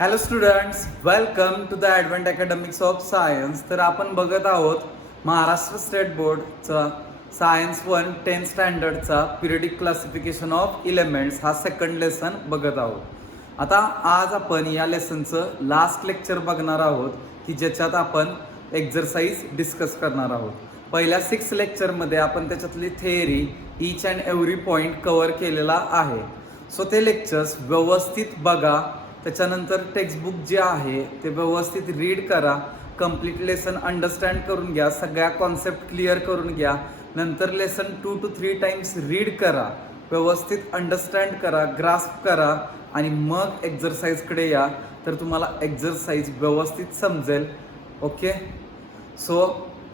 Hello students, welcome to the Advent academics of science. तर आपण बघत आहोत महाराष्ट्र स्टेट बोर्डचा सायन्स 1 10th स्टँडर्डचा पिरियडिक क्लासिफिकेशन ऑफ इलेमेंट्स हा सेकंड लेसन बघत आहोत. आता आज आपण या लेसनचं लास्ट लेक्चर बघणार आहोत की ज्याच्यात आपण एक्झरसाइज डिस्कस करणार आहोत. पहिल्या 6 लेक्चरमध्ये आपण त्याच्यातली theory each and every point cover केलेला आहे. सो ते लेक्चर्स व्यवस्थित बघा. त्याच्यानंतर टेक्स्टबुक जे आहे ते व्यवस्थित रीड करा, कंप्लीट लेसन अंडरस्टँड करून घ्या, सगळ्या कॉन्सेप्ट क्लिअर करून घ्या. नंतर लेसन 2 to 3 टाइम्स रीड करा, व्यवस्थित अंडरस्टँड करा, ग्रास्प करा आणि मग एक्झरसाइजकडे या. तर तुम्हाला एक्झरसाइज व्यवस्थित समजेल. ओके, सो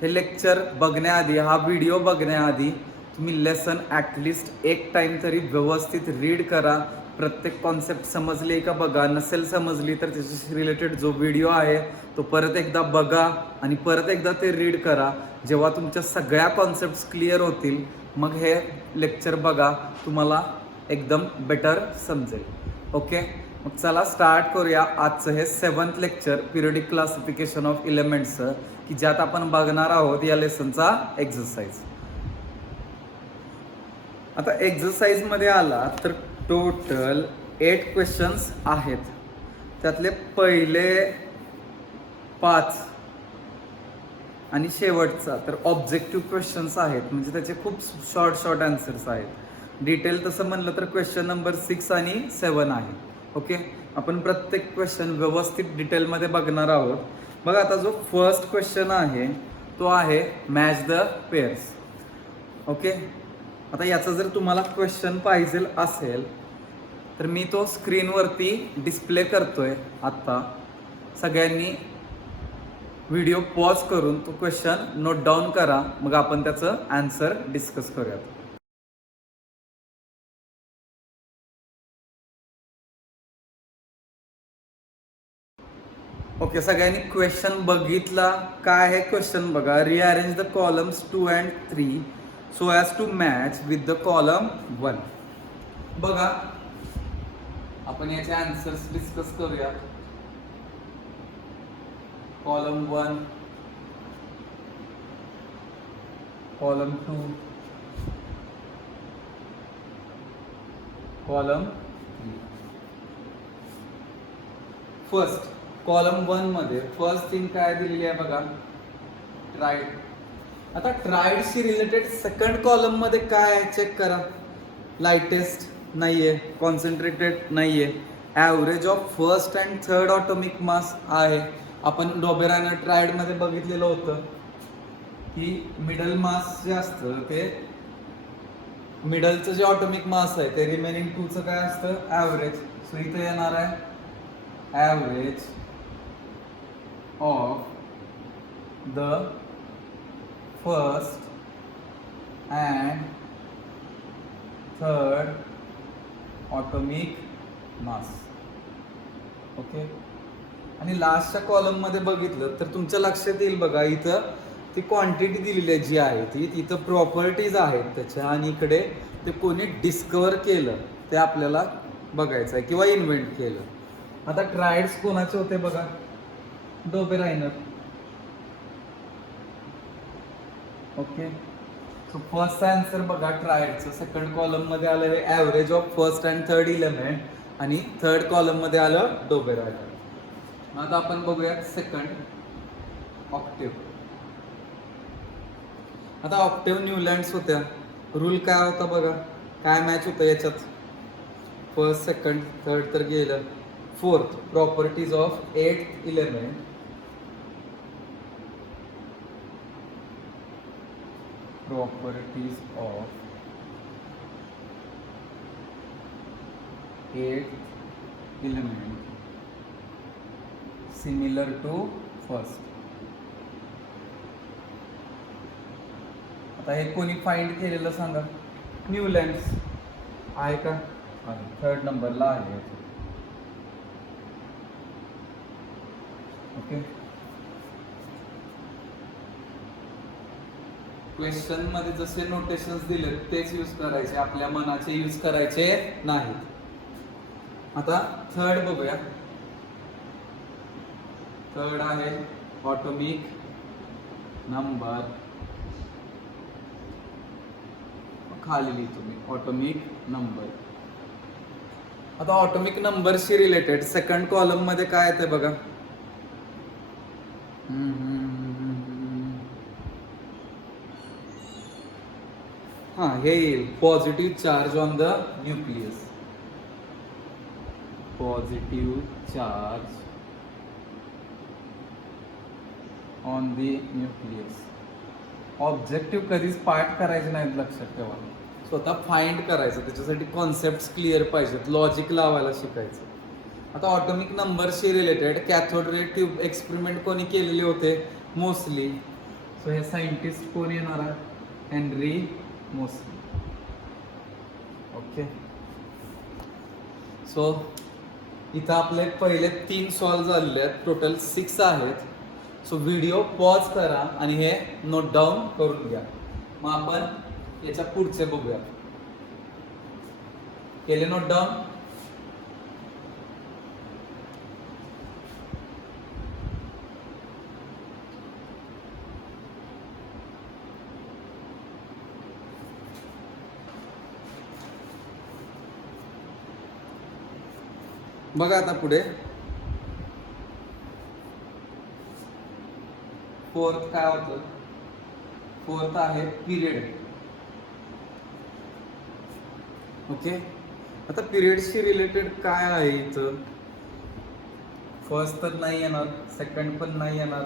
हे लेक्चर बघण्याआधी, हा व्हिडिओ बघण्याआधी तुम्ही लेसन ॲटलिस्ट एक टाईम तरी व्यवस्थित रीड करा. प्रत्येक कॉन्सेप्ट समजली का बघा, नसेल समजली तर त्याच्याशी रिलेटेड जो व्हिडिओ आहे तो परत एकदा बघा आणि परत एकदा ते रीड करा. जेव्हा तुमच्या सगळ्या कॉन्सेप्ट्स क्लिअर होतील मग हे लेक्चर बघा, तुम्हाला एकदम बेटर समजेल. ओके, मग चला स्टार्ट करूया आजचं हे 7th lecture periodic classification of एलिमेंट्सचं, की ज्यात आपण बघणार आहोत या लेसनचा एक्झरसाइज. आता एक्झरसाइजमध्ये आला तर टोटल 8 क्वेश्चन्स आहेत. त्यातले पहिले 5 आणि शेवटचा तर ऑब्जेक्टिव्ह क्वेश्चन्स आहेत, म्हणजे त्याचे खूप शॉर्ट आन्सर्स आहेत. डिटेल तसं म्हणलं तर क्वेश्चन नंबर 6 आणि 7 आहे. ओके, आपण प्रत्येक क्वेश्चन व्यवस्थित डिटेलमध्ये बघणार आहोत. बघा, आता जो फर्स्ट क्वेश्चन आहे तो आहे मॅच द पेअर्स. ओके, आता याचा जर तुम्हाला क्वेश्चन पाहिजे असेल तर मी तो स्क्रीनवरती डिस्प्ले करतोय आत्ता. सगळ्यांनी व्हिडिओ पॉज करून तो क्वेश्चन नोट डाऊन करा, मग आपण त्याचं आन्सर डिस्कस करूयात. ओके, सगळ्यांनी क्वेश्चन बघितला. काय आहे क्वेश्चन बघा. Rearrange the columns 2 and 3 so as to match with the column 1. बघा, आपण याचे आन्सर्स डिस्कस करूया. Column 1, column 2, column 3. First column 1 मध्ये फर्स्ट थिंग काय दिलेली आहे बघा, ट्राइड. आता ट्राइडशी रिलेटेड सेकंड कॉलम मध्ये काय आहे चेक करा. लाइटेस्ट नाहीये, कॉन्सन्ट्रेटेड नाहीये. Average of first and third atomic mass आहे. आपण डॉबेरायनर ट्राइड मध्ये बघितलेलं होतं की मिडल मास जे असतं ते मिडलचं जे ऑटोमिक मास आहे ते रिमेनिंग 2चं काय असतं, ॲव्हरेज. सो इथे येणार आहे average of the first and third atomic mass. Okay, आणि लास्टच्या कॉलम मध्ये बघितलं तर तुमच्या लक्षात येईल बघा, इथं ती क्वांटिटी दिलेली आहे जी आहे ती, इथं प्रॉपर्टीज आहेत त्याच्या, आणि इकडे ते कोणी डिस्कवर केलं ते आपल्याला बघायचं आहे किंवा इन्व्हेंट केलं. आता ट्रायड्स कोणाचे होते बघा, डॉबेरायनर. ओके, सो फर्स्ट आन्सर बघा ट्रायडचं सेकंड कॉलम मध्ये आलं हे average of first and third element, आणि थर्ड कॉलम मध्ये आलं डॉबेरायनर. आता आपण बघूयात सेकंड ऑक्टेव्ह. आता ऑक्टेव्ह न्यूलँड्स होत्या. रूल काय होता बघा, काय मॅच होतं याच्यात, फर्स्ट सेकंड थर्ड तर गेलं. Fourth properties of 8th element. Properties of 8th element similar to first. आता हे कोणी फाइंड केलेलं सांगा, न्यूलँड्स आहे का, थर्ड नंबरला आहे. ओके, क्वेश्चन मध्ये जसे नोटेशन्स दिले तेच यूज करायचे, आपल्या मनाचे यूज करायचे नाहीत. आता थर्ड बघूया. थर्ड आहे ऑटोमिक नंबर, खाली लिहितो मी ऑटोमिक नंबर. आता ऑटोमिक नंबरशी रिलेटेड सेकंड कॉलम मध्ये काय येते बघा. हा हे येईल positive charge on the nucleus. Positive charge on the nucleus. Objective कधीच पाठ करायचे नाहीत, लक्षात ठेवा. स्वतः फाइंड करायचं, त्याच्यासाठी कॉन्सेप्ट क्लिअर पाहिजेत, लॉजिक लावायला शिकायचं. आता ऑटोमिक नंबरशी related cathode ray tube experiment कोणी केलेले होते? मोस्ली. सो हे सायंटिस्ट कोण येणार आहे? Henry mostly. ओके. सो इथं आपले पहिले 3 सॉल्व झालेले आहेत, टोटल 6 आहेत. सो व्हिडिओ पॉज करा आणि हे नोट डाऊन करून घ्या. मग आपण याच्या पुढचे बघूया. केले नोट डाऊन? बघा आता पुढे फोर्थ काय होतं? फोर्थ आहे पिरियड. ओके. आता पिरियडशी रिलेटेड काय आहे इथं? फर्स्ट तर नाही येणार, सेकंड पण नाही येणार,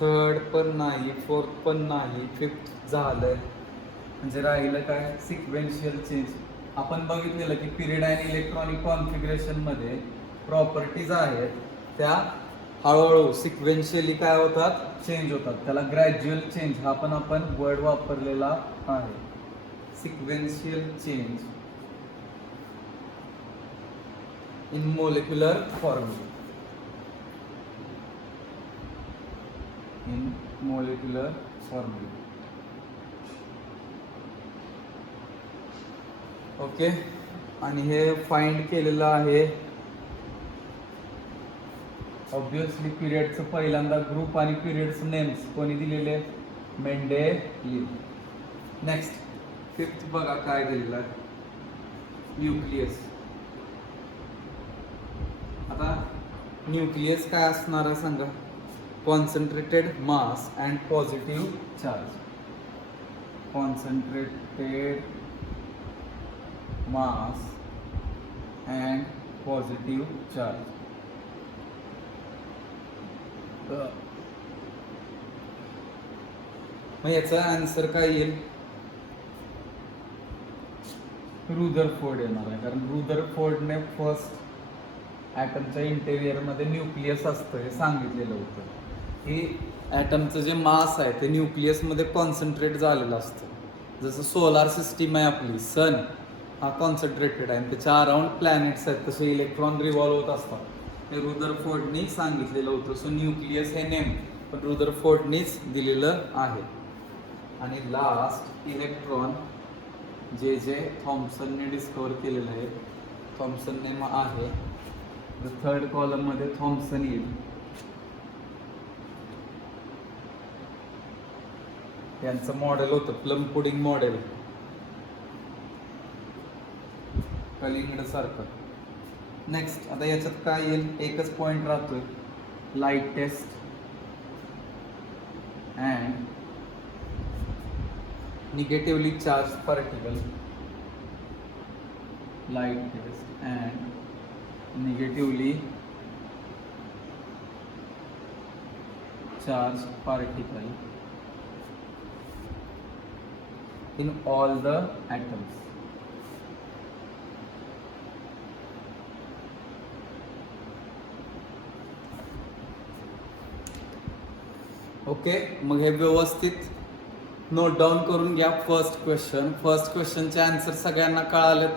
थर्ड पण नाही, फोर्थ पण नाही, फिफ्थ झालंय. म्हणजे राहिलं काय? Sequential change. आपण बघितलेलं की पिरियड आणि इलेक्ट्रॉनिक कॉन्फिगरेशन मध्ये प्रॉपर्टीज आहेत त्या हळूहळू सिक्वेन्शियली काय होतात? चेंज होतात. त्याला ग्रॅज्युअल चेंज हा पण आपण वर्ड वापरलेला आहे. Sequential change in molecular formula. In molecular formula. Okay. आणि हे फाइंड केलेलं आहे ऑब्विसली पिरियडचं पहिल्यांदा ग्रुप आणि पिरियड्स नेम्स कोणी दिलेले? मेंडेलीव. नेक्स्ट फिफ्थ बघा काय दिलेलं आहे? न्यूक्लियस. आता न्यूक्लियस काय असणार आहे सांगा? Concentrated mass and positive charge. Concentrated mass and positive charge. मग याचा आन्सर काय येईल? रुदरफोर्ड येणार आहे, कारण रुदरफोर्डने फर्स्ट ॲटमच्या इंटेरियर मध्ये न्यूक्लियस असतं हे सांगितलेलं होतं. की ॲटमचं जे मास आहे ते न्यूक्लियस मध्ये कॉन्सन्ट्रेट झालेलं असतं. जसं सोलार सिस्टीम आहे आपली, सन हा कॉन्सन्ट्रेटेड आहे आणि त्याच्या अराउंड प्लॅनेट्स आहेत, तसे इलेक्ट्रॉन रिव्हॉल्व होत असतात. हे रुदरफोर्डनी सांगितलेलं होतं. सो न्यूक्लियस हे नेम पण रुदरफोर्डनीच दिलेलं आहे. आणि लास्ट इलेक्ट्रॉन जे जे थॉम्सनने डिस्कवर केलेलं आहे, थॉम्सन नेम आहे. थर्ड कॉलम मध्ये थॉम्सन येईल. यांचं मॉडेल होतं प्लम पुडिंग मॉडेल, कलिंगड सारखं. नेक्स्ट आता याच्यात काय येईल? एकच पॉइंट राहतोय, lightest and negatively charge particle. Lightest and negatively charge particle in all the atoms. Okay. मग हे व्यवस्थित नोट डाऊन करून घ्या. फर्स्ट क्वेश्चनचे आन्सर सगळ्यांना कळालेत.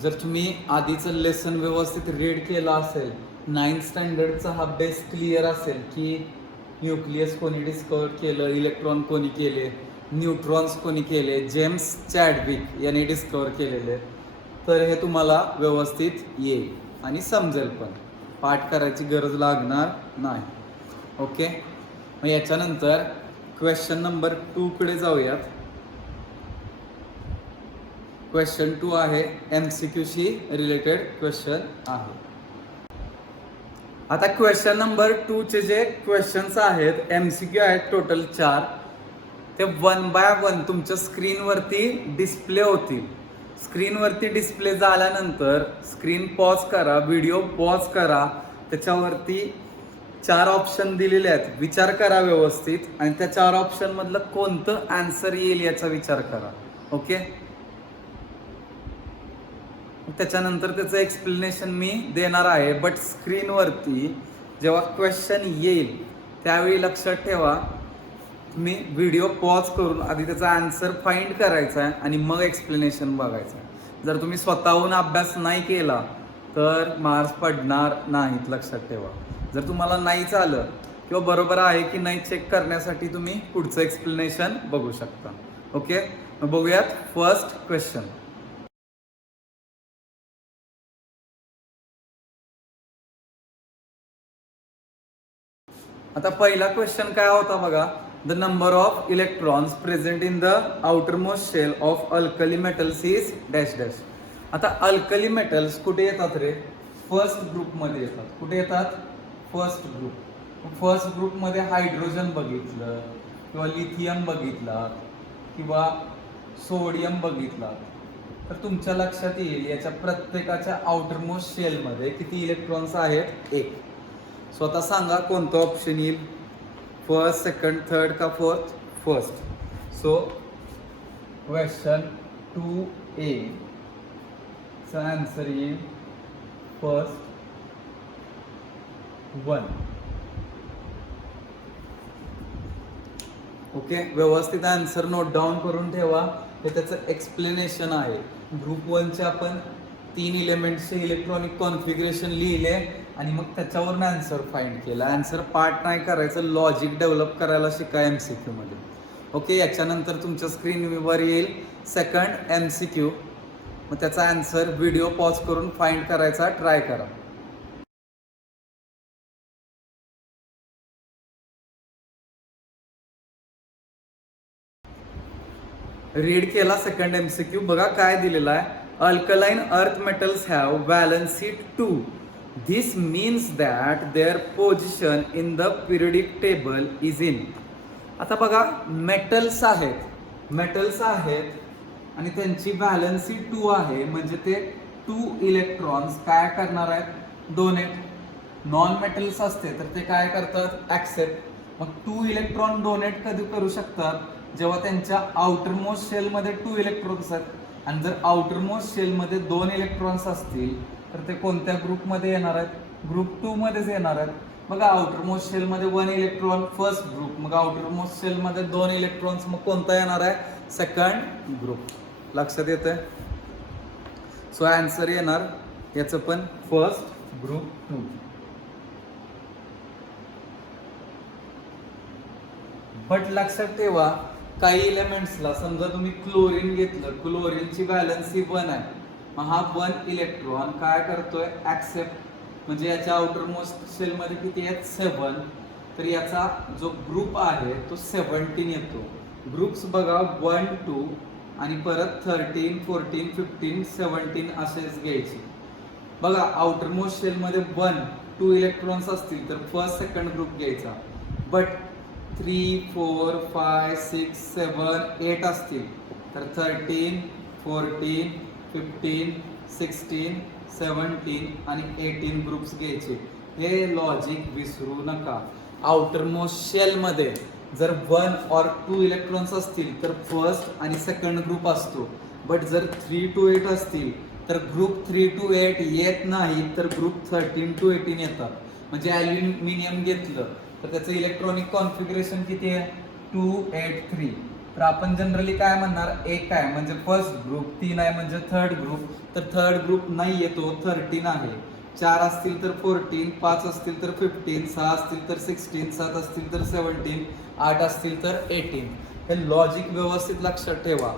जर तुम्ही आधीचं लेसन व्यवस्थित रीड केलं असेल, 9th स्टँडर्डचा हा बेस क्लिअर असेल की न्यूक्लियस कोणी डिस्कवर केलं, इलेक्ट्रॉन कोणी केले, न्यूट्रॉन्स कोणी केले, जेम्स चॅडविक यांनी डिस्कवर केलेले, तर हे तुम्हाला व्यवस्थित येईल आणि समजेल पण. पाठ करायची गरज लागणार नाही. ओके, मग याच्यानंतर क्वेश्चन नंबर 2 कडे जाऊयात. क्वेश्चन 2 आहे MCQ शी रिलेटेड क्वेश्चन आहे. आता क्वेश्चन नंबर 2 चे जे क्वेश्चन्स आहेत MCQ आहेत टोटल 4. ते 1 बाय 1 तुमच्या स्क्रीनवरती डिस्प्ले होतील. स्क्रीनवरती डिस्प्ले झाल्यानंतर स्क्रीन पॉज करा, व्हिडिओ पॉज करा. त्याच्यावरती 4 ऑप्शन दिलेले आहेत, विचार करा व्यवस्थित आणि त्या 4 ऑप्शन मधलं कोणतं आन्सर येईल याचा विचार करा. ओके, त्याच्यानंतर त्याचं एक्सप्लेनेशन मी देणार आहे. बट स्क्रीनवरती जेव्हा क्वेश्चन येईल त्यावेळी लक्षात ठेवा, तुम्ही व्हिडिओ पॉज करून आधी त्याचा आन्सर फाइंड करायचा आहे आणि मग एक्सप्लेनेशन बघायचं आहे. जर तुम्ही स्वतःहून अभ्यास नाही केला तर मार्क्स पडणार नाहीत, लक्षात ठेवा. जर तुम्हाला नाहीच आलं किंवा बरोबर आहे की नाही चेक करण्यासाठी तुम्ही पुढचं एक्सप्लेनेशन बघू शकता. ओके, मग बघूयात फर्स्ट क्वेश्चन. आता पहिला क्वेश्चन काय होता बघा. The number of electrons present in the outermost shell of alkali metals is dash dash. आता अल्कली मेटल्स कुठे येतात रे? फर्स्ट ग्रुपमध्ये येतात. कुठे येतात? First group. फर्स्ट ग्रुपमध्ये हायड्रोजन बघितलं किंवा लिथियम बघितला किंवा सोडियम बघितला तर तुमच्या लक्षात येईल याच्या प्रत्येकाच्या आउटरमोस्ट शेलमध्ये किती इलेक्ट्रॉन्स आहेत? 1. स्वतः सांगा कोणतं ऑप्शन येईल? फर्स्ट, सेकंड, थर्ड का fourth? First. So question 2A चा आन्सर येईल फर्स्ट 1. ओके, व्यवस्थित आन्सर नोट डाऊन करून ठेवा. हे त्याचं एक्सप्लेनेशन आहे. ग्रुप 1चे आपण 3 एलिमेंट्सचे इलेक्ट्रॉनिक कॉन्फिगरेशन लिहिले आणि मग त्याच्यावरून आन्सर फाइंड केला. आन्सर पार्ट नाही करायचं, लॉजिक डेव्हलप करायला शिका MCQ मध्ये. ओके, याच्यानंतर तुमच्या स्क्रीनवर येईल सेकंड MCQ. मग त्याचा आन्सर व्हिडिओ पॉज करून फाइंड करायचा ट्राय करा. रीड केला सेकंड MCQ. बघा काय दिलेला आहे. Alkaline earth metals have valency 2. This means that their position in the periodic table is in. आता बघा मेटल्स आहेत आणि त्यांची व्हॅलन्सी 2 आहे, म्हणजे ते 2 इलेक्ट्रॉन्स काय करणार आहेत? डोनेट. नॉन मेटल्स असते तर ते काय करतात? ऍक्सेप्ट. मग 2 इलेक्ट्रॉन डोनेट कधी करू शकतात? जेव्हा त्यांच्या आउटरमोस्ट शेलमध्ये 2 इलेक्ट्रॉन्स आहेत. आणि जर आउटरमोस्ट शेलमध्ये 2 इलेक्ट्रॉन्स असतील तर ते कोणत्या ग्रुपमध्ये येणार आहेत? ग्रुप 2 मध्येच येणार आहेत. बघा आउटरमोस्ट शेलमध्ये 1 इलेक्ट्रॉन फर्स्ट ग्रुप, मग आउटरमोस्ट शेलमध्ये 2 इलेक्ट्रॉन्स, मग कोणता येणार आहे? Second group. लक्षात येतंय? सो आन्सर येणार याचं पण फर्स्ट ग्रुप 2. बट लक्षात ठेवा काही एलिमेंट्सला, समजा तुम्ही क्लोरीन घेतलं, क्लोरीनची व्हॅलन्सी 1 आहे. मग हा 1 इलेक्ट्रॉन काय करतोय? ऍक्सेप्ट. म्हणजे याच्या आउटरमोस्ट शेलमध्ये किती आहेत? 7. तर याचा जो ग्रुप आहे तो 17 येतो. ग्रुप्स बघा 1, 2 आणि परत 13, 14, 15, 17 असेच घ्यायचे. बघा आउटरमोस्ट शेलमध्ये 1, 2 इलेक्ट्रॉन्स असतील तर फर्स्ट सेकंड ग्रुप घ्यायचा. बट 3, 4, 5, 6, 7, 8 असतील तर 13, 14, 15, 16, 17 आणि 18 ग्रुप्स घ्यायचे. हे लॉजिक विसरू नका. आउटरमोस्ट शेलमध्ये जर 1 और 2 इलेक्ट्रॉन्स असतील तर फर्स्ट आणि सेकंड ग्रुप असतो. बट जर 3 to 8 असतील तर ग्रुप 3 to 8 येत नाही, तर ग्रुप 13 to 18 येतात. म्हणजे ॲल्युमिनियम घेतलं तर त्याचं इलेक्ट्रॉनिक कॉन्फिगरेशन किती आहे? 2, 8, 3. तर आपण जनरली काय म्हणणार? 1 आहे म्हणजे फर्स्ट ग्रुप, 3 आहे म्हणजे थर्ड ग्रुप. तर थर्ड ग्रुप नाही येतो, 13 आहे. 4 असतील तर 14, 5 असतील तर 15, 6 असतील तर 16, 7 असतील तर 17, 8 असतील तर 18. हे लॉजिक व्यवस्थित लक्षात ठेवा.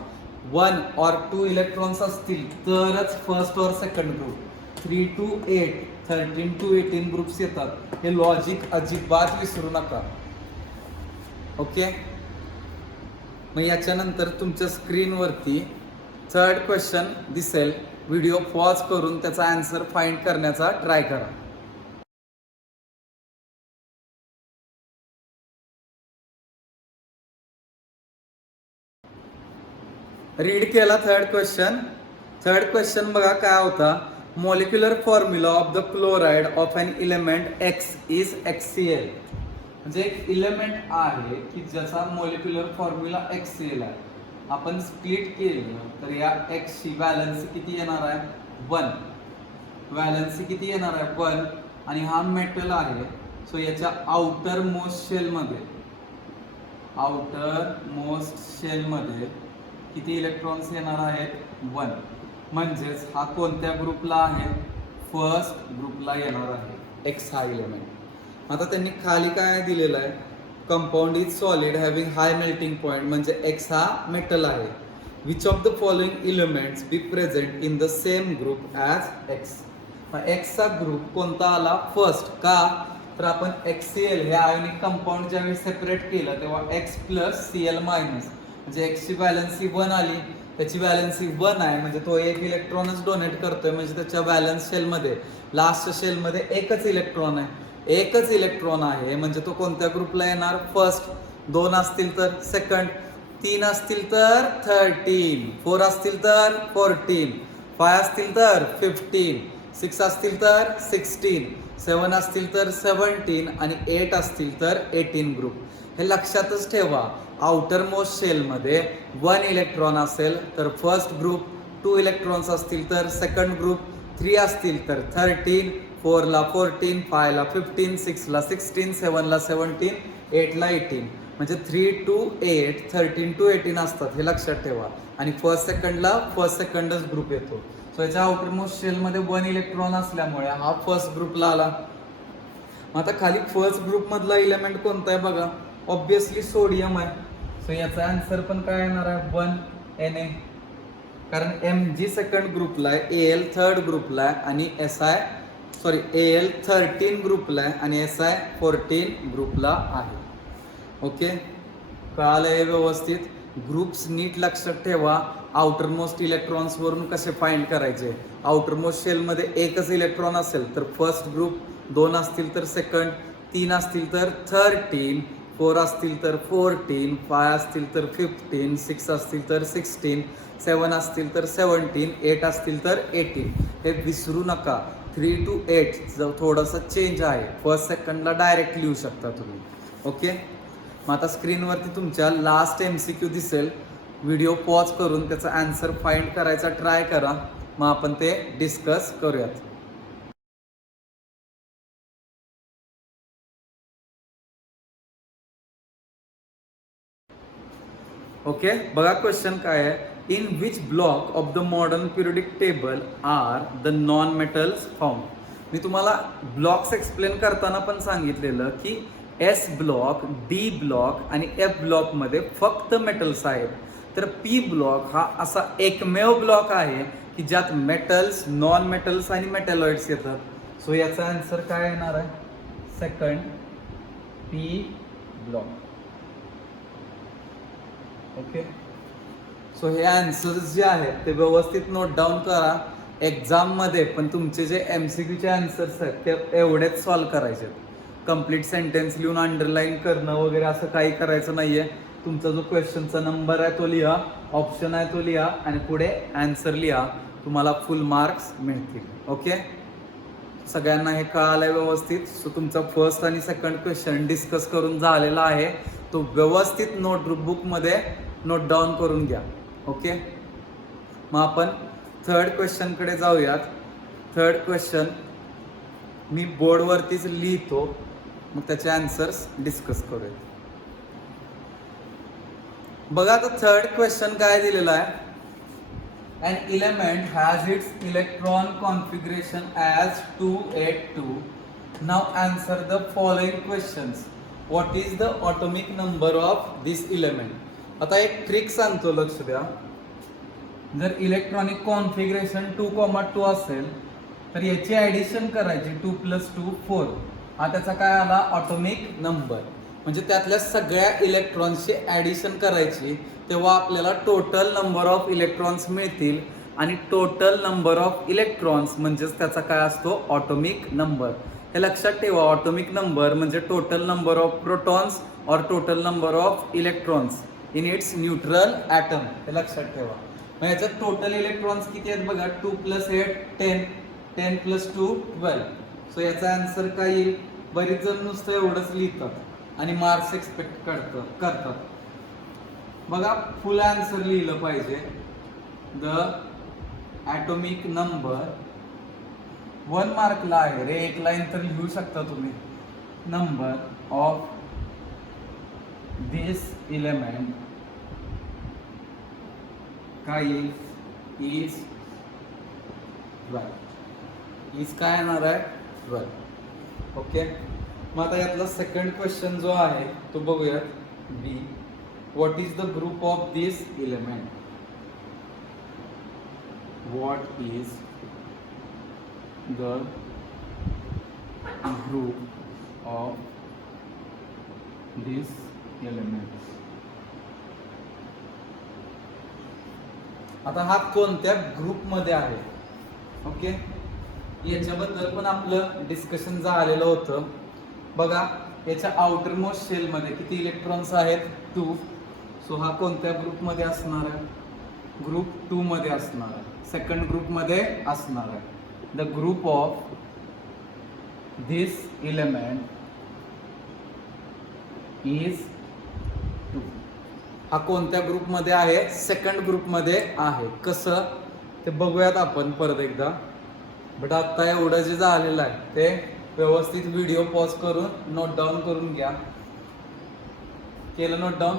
1 or 2 इलेक्ट्रॉन्स असतील तरच फर्स्ट और second group. 3 to 8 13 to 18 groups येतात. हे लॉजिक अजिबात विसरू नका. ओके, मग याच्यानंतर तुमच्या स्क्रीनवरती थर्ड क्वेश्चन दिसेल. व्हिडिओ पॉज करून त्याचा आन्सर फाइंड करण्याचा ट्राय करा. रीड केला थर्ड क्वेश्चन बघा काय होता. Molecular formula of the chloride of an element X is HCl. म्हणजे एक इलेमेंट आहे की ज्याचा मॉलिक्युलर फॉर्म्युला HCl आहे. आपण स्प्लिट केलं तर या एक्सची व्हॅलन्सी किती येणार आहे 1. व्हॅलन्सी किती येणार आहे 1. आणि हा मेटल आहे. सो याच्या आउटर मोस्ट शेलमध्ये किती इलेक्ट्रॉन्स येणार आहेत 1. म्हणजेच हा कोणत्या ग्रुपला आहे फर्स्ट ग्रुपला येणार आहे एक्स हा इलेमेंट. आता त्यांनी खाली काय दिलेलं आहे compound is solid having high melting point. म्हणजे एक्स हा मेटल आहे. Which of the following elements be present in the same group as x. एक्सचा ग्रुप कोणता आला फर्स्ट. का तर आपण HCl हे आयोनिक कंपाऊंड ज्यावेळी सेपरेट केलं तेव्हा X प्लस Cl मायनस म्हणजे एक्सची व्हॅलन्सी 1 आली. त्याची व्हॅलन्सी 1 आहे म्हणजे तो एक इलेक्ट्रॉनच डोनेट करतोय. म्हणजे त्याच्या व्हॅलन्स शेलमध्ये लास्ट शेलमध्ये एकच इलेक्ट्रॉन आहे. म्हणजे तो कोणत्या ग्रुपला येणार फर्स्ट. 2 असतील तर सेकंड, 3 असतील तर 13, 4 असतील तर 14, 5 असतील तर 15, 6 असतील तर 16, 7 असतील तर 17 आणि 8 असतील तर 18 ग्रुप. हे लक्षातच ठेवा. आउटर मोस्ट शेलमध्ये 1 इलेक्ट्रॉन असेल तर फर्स्ट ग्रुप, 2 इलेक्ट्रॉन्स असतील तर सेकंड ग्रुप, 3 असतील तर 13, 4 ला 14, 5 ला 15, 6 ला 16, 7 ला 17, 8 ला 18. म्हणजे 3 to 8, 13 to 18 असतात हे लक्षात ठेवा. आणि फर्स्ट सेकंडच ग्रुप येतो. सो याच्या आउटर मोस्ट शेलमध्ये 1 इलेक्ट्रॉन असल्यामुळे हा फर्स्ट ग्रुपला आला. आता खाली फर्स्ट ग्रुप मधला इलेमेंट कोणता आहे बघा. ऑब्विसली सोडियम आहे. सो याचा आन्सर पण काय येणार आहे 1Na. कारण Mg सेकंड ग्रुपला आहे, Al थर्ड ग्रुपला आहे आणि Al 13 ग्रुपला आहे आणि Si 14 ग्रुपला आहे. ओके, कळालं हे व्यवस्थित. ग्रुप्स नीट लक्षात ठेवा. आउटर मोस्ट इलेक्ट्रॉन्स वरून कसे फाइंड करायचे. आउटर मोस्ट शेलमध्ये एकच इलेक्ट्रॉन असेल तर फर्स्ट ग्रुप, 2 असतील तर सेकंड, 3 असतील तर 13, 4 असतील तर 14, 5 असतील तर 15, 6 असतील तर 16, 7 असतील तर 17, 8 असतील तर 18. हे विसरू नका. 3 to 8 जर थोडंसं चेंज आहे. फर्स्ट सेकंडला डायरेक्ट लिहू शकता तुम्ही. ओके, मग आता स्क्रीनवरती तुमच्या लास्ट MCQ दिसेल. व्हिडिओ पॉज करून त्याचा आन्सर फाइंड करायचा ट्राय करा. मग आपण ते डिस्कस करूयात. ओके, बघा क्वेश्चन काय आहे. In which block of the modern periodic table are the non metals found. मी तुम्हाला ब्लॉक्स एक्सप्लेन करताना पण सांगितलेलं की S ब्लॉक, D ब्लॉक आणि F ब्लॉकमध्ये फक्त मेटल्स आहेत. तर P ब्लॉक हा असा एकमेव ब्लॉक आहे की ज्यात मेटल्स, नॉन मेटल्स आणि मेटॅलॉइड्स येतात. सो याचा आन्सर काय येणार आहे second P block. Okay, so हे आन्सर्स जे आहेत ते व्यवस्थित नोट डाऊन करा. एक्झाममध्ये पण तुमचे जे MCQचे आन्सर्स आहेत ते एवढेच सॉल्व करायचे. कंप्लीट सेंटेन्स लिहून अंडरलाईन करणं वगैरे असं काही करायचं नाहीये. तुमचा जो क्वेश्चनचा नंबर आहे तो लिहा, ऑप्शन आहे तो लिहा आणि पुढे आन्सर लिहा. तुम्हाला फुल मार्क्स मिळतील. ओके, सगळ्यांना हे कळालंय व्यवस्थित. सो तुमचा फर्स्ट आणि सेकंड क्वेश्चन डिस्कस करून झालेला आहे. तो व्यवस्थित नोटबुकमध्ये नोट डाऊन करून घ्या. ओके, मग आपण थर्ड क्वेश्चनकडे जाऊयात. थर्ड क्वेश्चन मी बोर्डवरतीच लिहितो, मग त्याचे आन्सर्स डिस्कस करूया. बघा आता थर्ड क्वेश्चन काय दिलेला आहे. An element has its electron configuration as 282. Now answer the following questions. What is the atomic number of this element? आता एक ट्रिक सांगतो, लक्ष द्या. जर इलेक्ट्रॉनिक कॉन्फिगरेशन 2,2 असेल तर याची ऍडिशन करायची 2 + 2 4. हा त्याचा काय आला ऑटोमिक नंबर. म्हणजे त्यातल्या सगळ्या इलेक्ट्रॉन्सची ऍडिशन करायची, तेव्हा आपल्याला टोटल नंबर ऑफ इलेक्ट्रॉन्स मिळतील. आणि टोटल नंबर ऑफ इलेक्ट्रॉन्स म्हणजेच त्याचा काय असतो ऑटोमिक नंबर. हे लक्षात ठेवा, ऑटोमिक नंबर म्हणजे टोटल नंबर ऑफ प्रोटॉन्स और total number of electrons in its neutral atom. हे लक्षात ठेवा. मग याच्यात टोटल इलेक्ट्रॉन्स किती आहेत बघा, 2 + 8 10, 10 + 2 12. सो याचा आन्सर काय येईल. बरीच जण नुसतं एवढंच लिहितात आणि मार्क्स एक्सपेक्ट करतात. बघा फुल आन्सर लिहिलं पाहिजे. द ॲटोमिक नंबर 1 मार्कला आहे रे, एक लाईन तर लिहू शकता तुम्ही. नंबर ऑफ दिस एलिमेंट काय येईल इज 12. इज काय येणार आहे 12. ओके. मग आता यातला सेकंड क्वेश्चन जो आहे तो बघूयात. B, what is the group of this element. What is the group of this element. आता हा कोणत्या ग्रुपमध्ये आहे. ओके. याच्याबद्दल पण आपलं डिस्कशन झालेलं होतं. बघा याच्या आउटर मोस्ट शेल मध्ये किती इलेक्ट्रॉन्स आहेत 2. सो हा कोणत्या ग्रुपमध्ये असणार आहे, ग्रुप 2 मध्ये असणार आहे, सेकंड ग्रुपमध्ये असणार आहे. The group of this element is 2. हा कोणत्या ग्रुपमध्ये आहे, सेकंड ग्रुपमध्ये आहे. कसं ते बघूयात आपण परत एकदा. बट आता एवढं जे झालेलं आहे ते व्यवस्थित व्हिडिओ पॉज करून नोट डाऊन करून घ्या. केलं नोट डाऊन.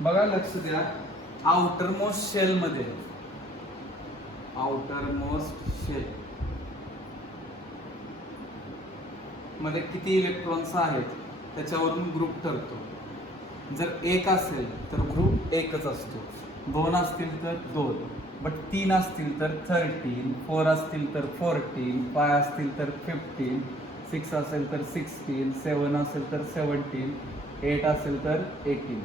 बघा लक्ष द्या. आउटर मोस्ट शेल मध्ये, आउटर मोस्ट शेल मध्ये किती इलेक्ट्रॉन्स आहेत त्याच्यावरून ग्रुप ठरतो. जर 1 असेल तर ग्रुप एकच असतो, 2 असतील तर 2, बट 3 असतील तर 13, 4 असतील तर 14, 5 असतील तर 15, 6 असेल तर 16, 7 असेल तर 17, 8 असेल तर 18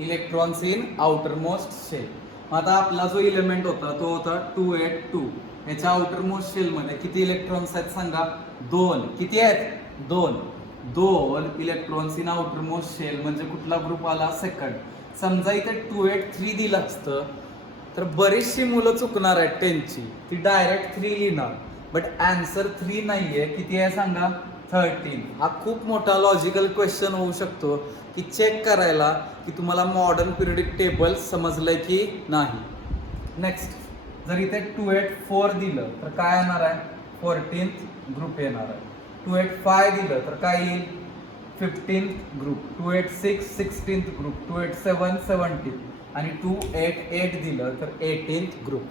electrons in outer most shell. आता आपला जो इलेमेंट होता तो होता 282. याच्या आउटर मोस्ट शेल मध्ये किती इलेक्ट्रॉन्स आहेत सांगा. 2. किती आहेत 2 electrons in outer most shell. म्हणजे कुठला ग्रुप आला सेकंड. समजा इथे 283 दिलं असतं तर बरीचशी मुलं चुकणार आहेत 10ची, ती डायरेक्ट 3 लिहिणार. बट आन्सर 3 नाहीये, किती आहे सांगा 13. हा खूप मोठा लॉजिकल क्वेश्चन होऊ शकतो की चेक करायला की तुम्हाला मॉडर्न पिरियडिक टेबल समजलंय की नाही. नेक्स्ट, जर इथे 284 दिलं तर काय येणार आहे 14th ग्रुप येणार आहे. 285 दिलं तर काय येईल 15th group. 286 16th group. 287 17th आणि 288 दिलं तर 18th ग्रुप.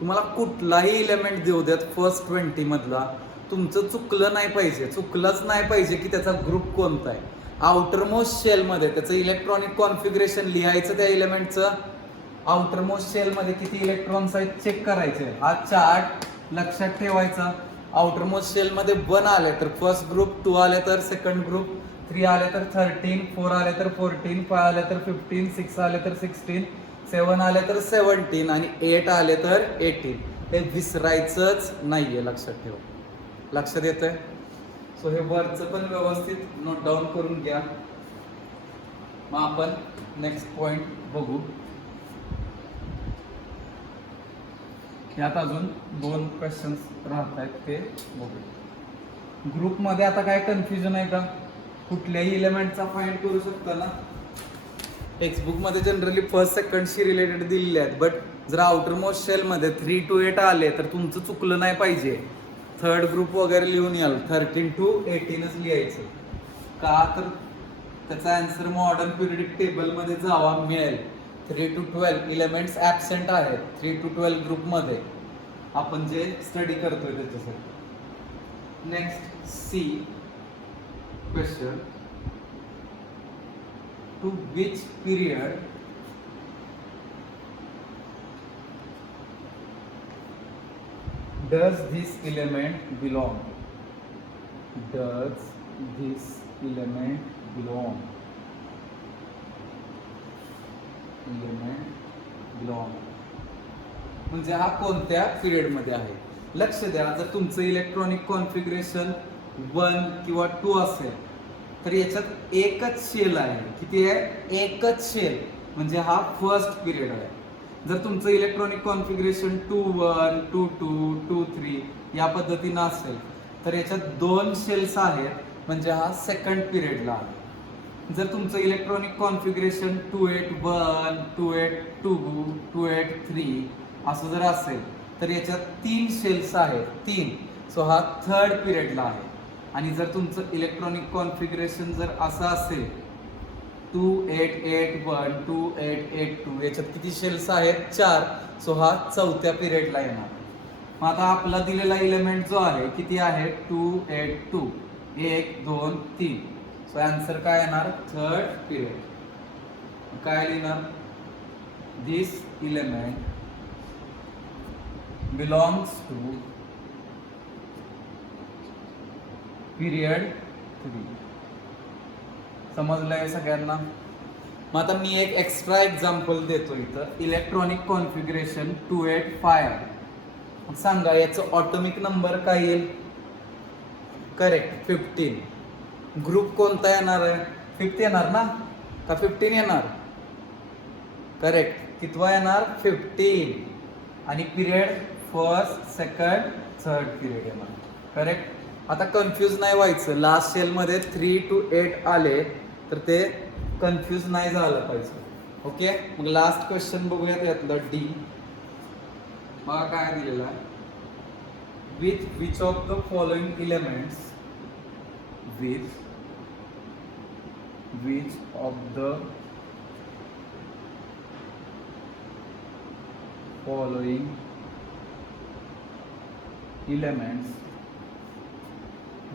तुम्हाला कुठलाही इलेमेंट देऊ द्यात फर्स्ट 20 मधला, तुमचं चुकलं नाही पाहिजे, चुकलंच नाही पाहिजे की त्याचा ग्रुप कोणता आहे. आउटर मोस्ट शेल मध्ये त्याचं इलेक्ट्रॉनिक कॉन्फिगरेशन लिहायचं, त्या इलेमेंटचं आउटर मोस्ट शेल मध्ये किती इलेक्ट्रॉन्स आहेत चेक करायचे. हा चार्ट लक्षात ठेवायचा. आउटर मोस्ट शेल मध्ये 1 आले तर फर्स्ट ग्रुप, 2 आले तर सेकंड ग्रुप, 3 आले तर 13, 4 आले तर 14, 5 आले तर 15, 6 आले तर 16, 7 आले तर 17 आणि 8 आले तर 18. हे विसरायचंच नाहीये, लक्षात ठेवा. लक्षात येतंय. सो हे वरचं पण व्यवस्थित नोट डाऊन करून घ्या. मग आपण नेक्स्ट पॉइंट बघू. यात अजून 2 क्वेश्चन्स राहत आहेत ते बघू. ग्रुपमध्ये आता काय कन्फ्युजन आहे का, कुठल्याही इलेमेंटचा फाइंड करू शकता ना. टेक्स्टबुक मध्ये जनरली फर्स्ट सेकंडशी रिलेटेड दिलेले आहेत, बट जर आउटर मोस्ट शेल मध्ये 3 to 8 आले तर तुमचं चुकलं नाही पाहिजे. थर्ड ग्रुप वगैरे लिहून याल, 13 to 18च लिहायचं. का तर त्याचा आन्सर मॉडर्न पिरियडिक टेबल मध्ये जावा मिळेल. 3 to 12 इलेमेंट्स ॲबसेंट आहेत 3 to 12 ग्रुपमध्ये आपण जे स्टडी करतोय त्याच्यासाठी. Next C question. To which period does this element belong? Does this element belong? म्हणजे हा कोणत्या पिरियड मध्ये आहे. लक्ष द्या, जर तुमचं इलेक्ट्रॉनिक कॉन्फिगरेशन 1 किंवा 2 असेल तर याच्यात एकच शेल आहे. किती आहे? एकच शेल, म्हणजे हा फर्स्ट पिरियड आहे. जर तुमचं इलेक्ट्रॉनिक कॉन्फिगरेशन 2.1, 2.2, 2.3 या पद्धतीनं असेल तर याच्यात 2 शेल्स आहेत, म्हणजे हा सेकंड पिरियडला आहे. जर तुमचं इलेक्ट्रॉनिक कॉन्फिगरेशन 281, 282, 283 असं जर असेल तर याच्यात 3 शेल्स आहेत, 3. सो हा थर्ड पिरियडला आहे. आणि जर तुमचं इलेक्ट्रॉनिक कॉन्फिगरेशन जर असं असेल 2881, 2882 याच्यात किती शेल्स आहेत? 4. सो हा चौथ्या पिरियडला येणार. मग आता आपला दिलेला इलेमेंट जो आहे किती आहे? 282. 1, 2, 3. सो आन्सर काय येणार? Third period. काय लिहिणार? दिस इलेमेंट बिलॉंग्स टू पिरियड 3. समजलंय सगळ्यांना? मग आता मी एक एक्स्ट्रा एक्झाम्पल देतो इथं. Electronic configuration 285. सांगा याचं ऑटोमिक नंबर काय येईल? करेक्ट, 15. ग्रुप कोणता येणार आहे? 5th येणार ना, का 15 येणार? करेक्ट. कितवा येणार? 15. आणि period first, second, third period येणार. करेक्ट. आता कन्फ्यूज नाही व्हायचं. लास्ट सेल मध्ये 3 to 8 आले तर ते कन्फ्यूज नाही झालं पाहिजे. ओके. मग लास्ट क्वेश्चन बघूयात यातलं डी. बघा काय दिलेलं आहे. Which of the following elements which of the following elements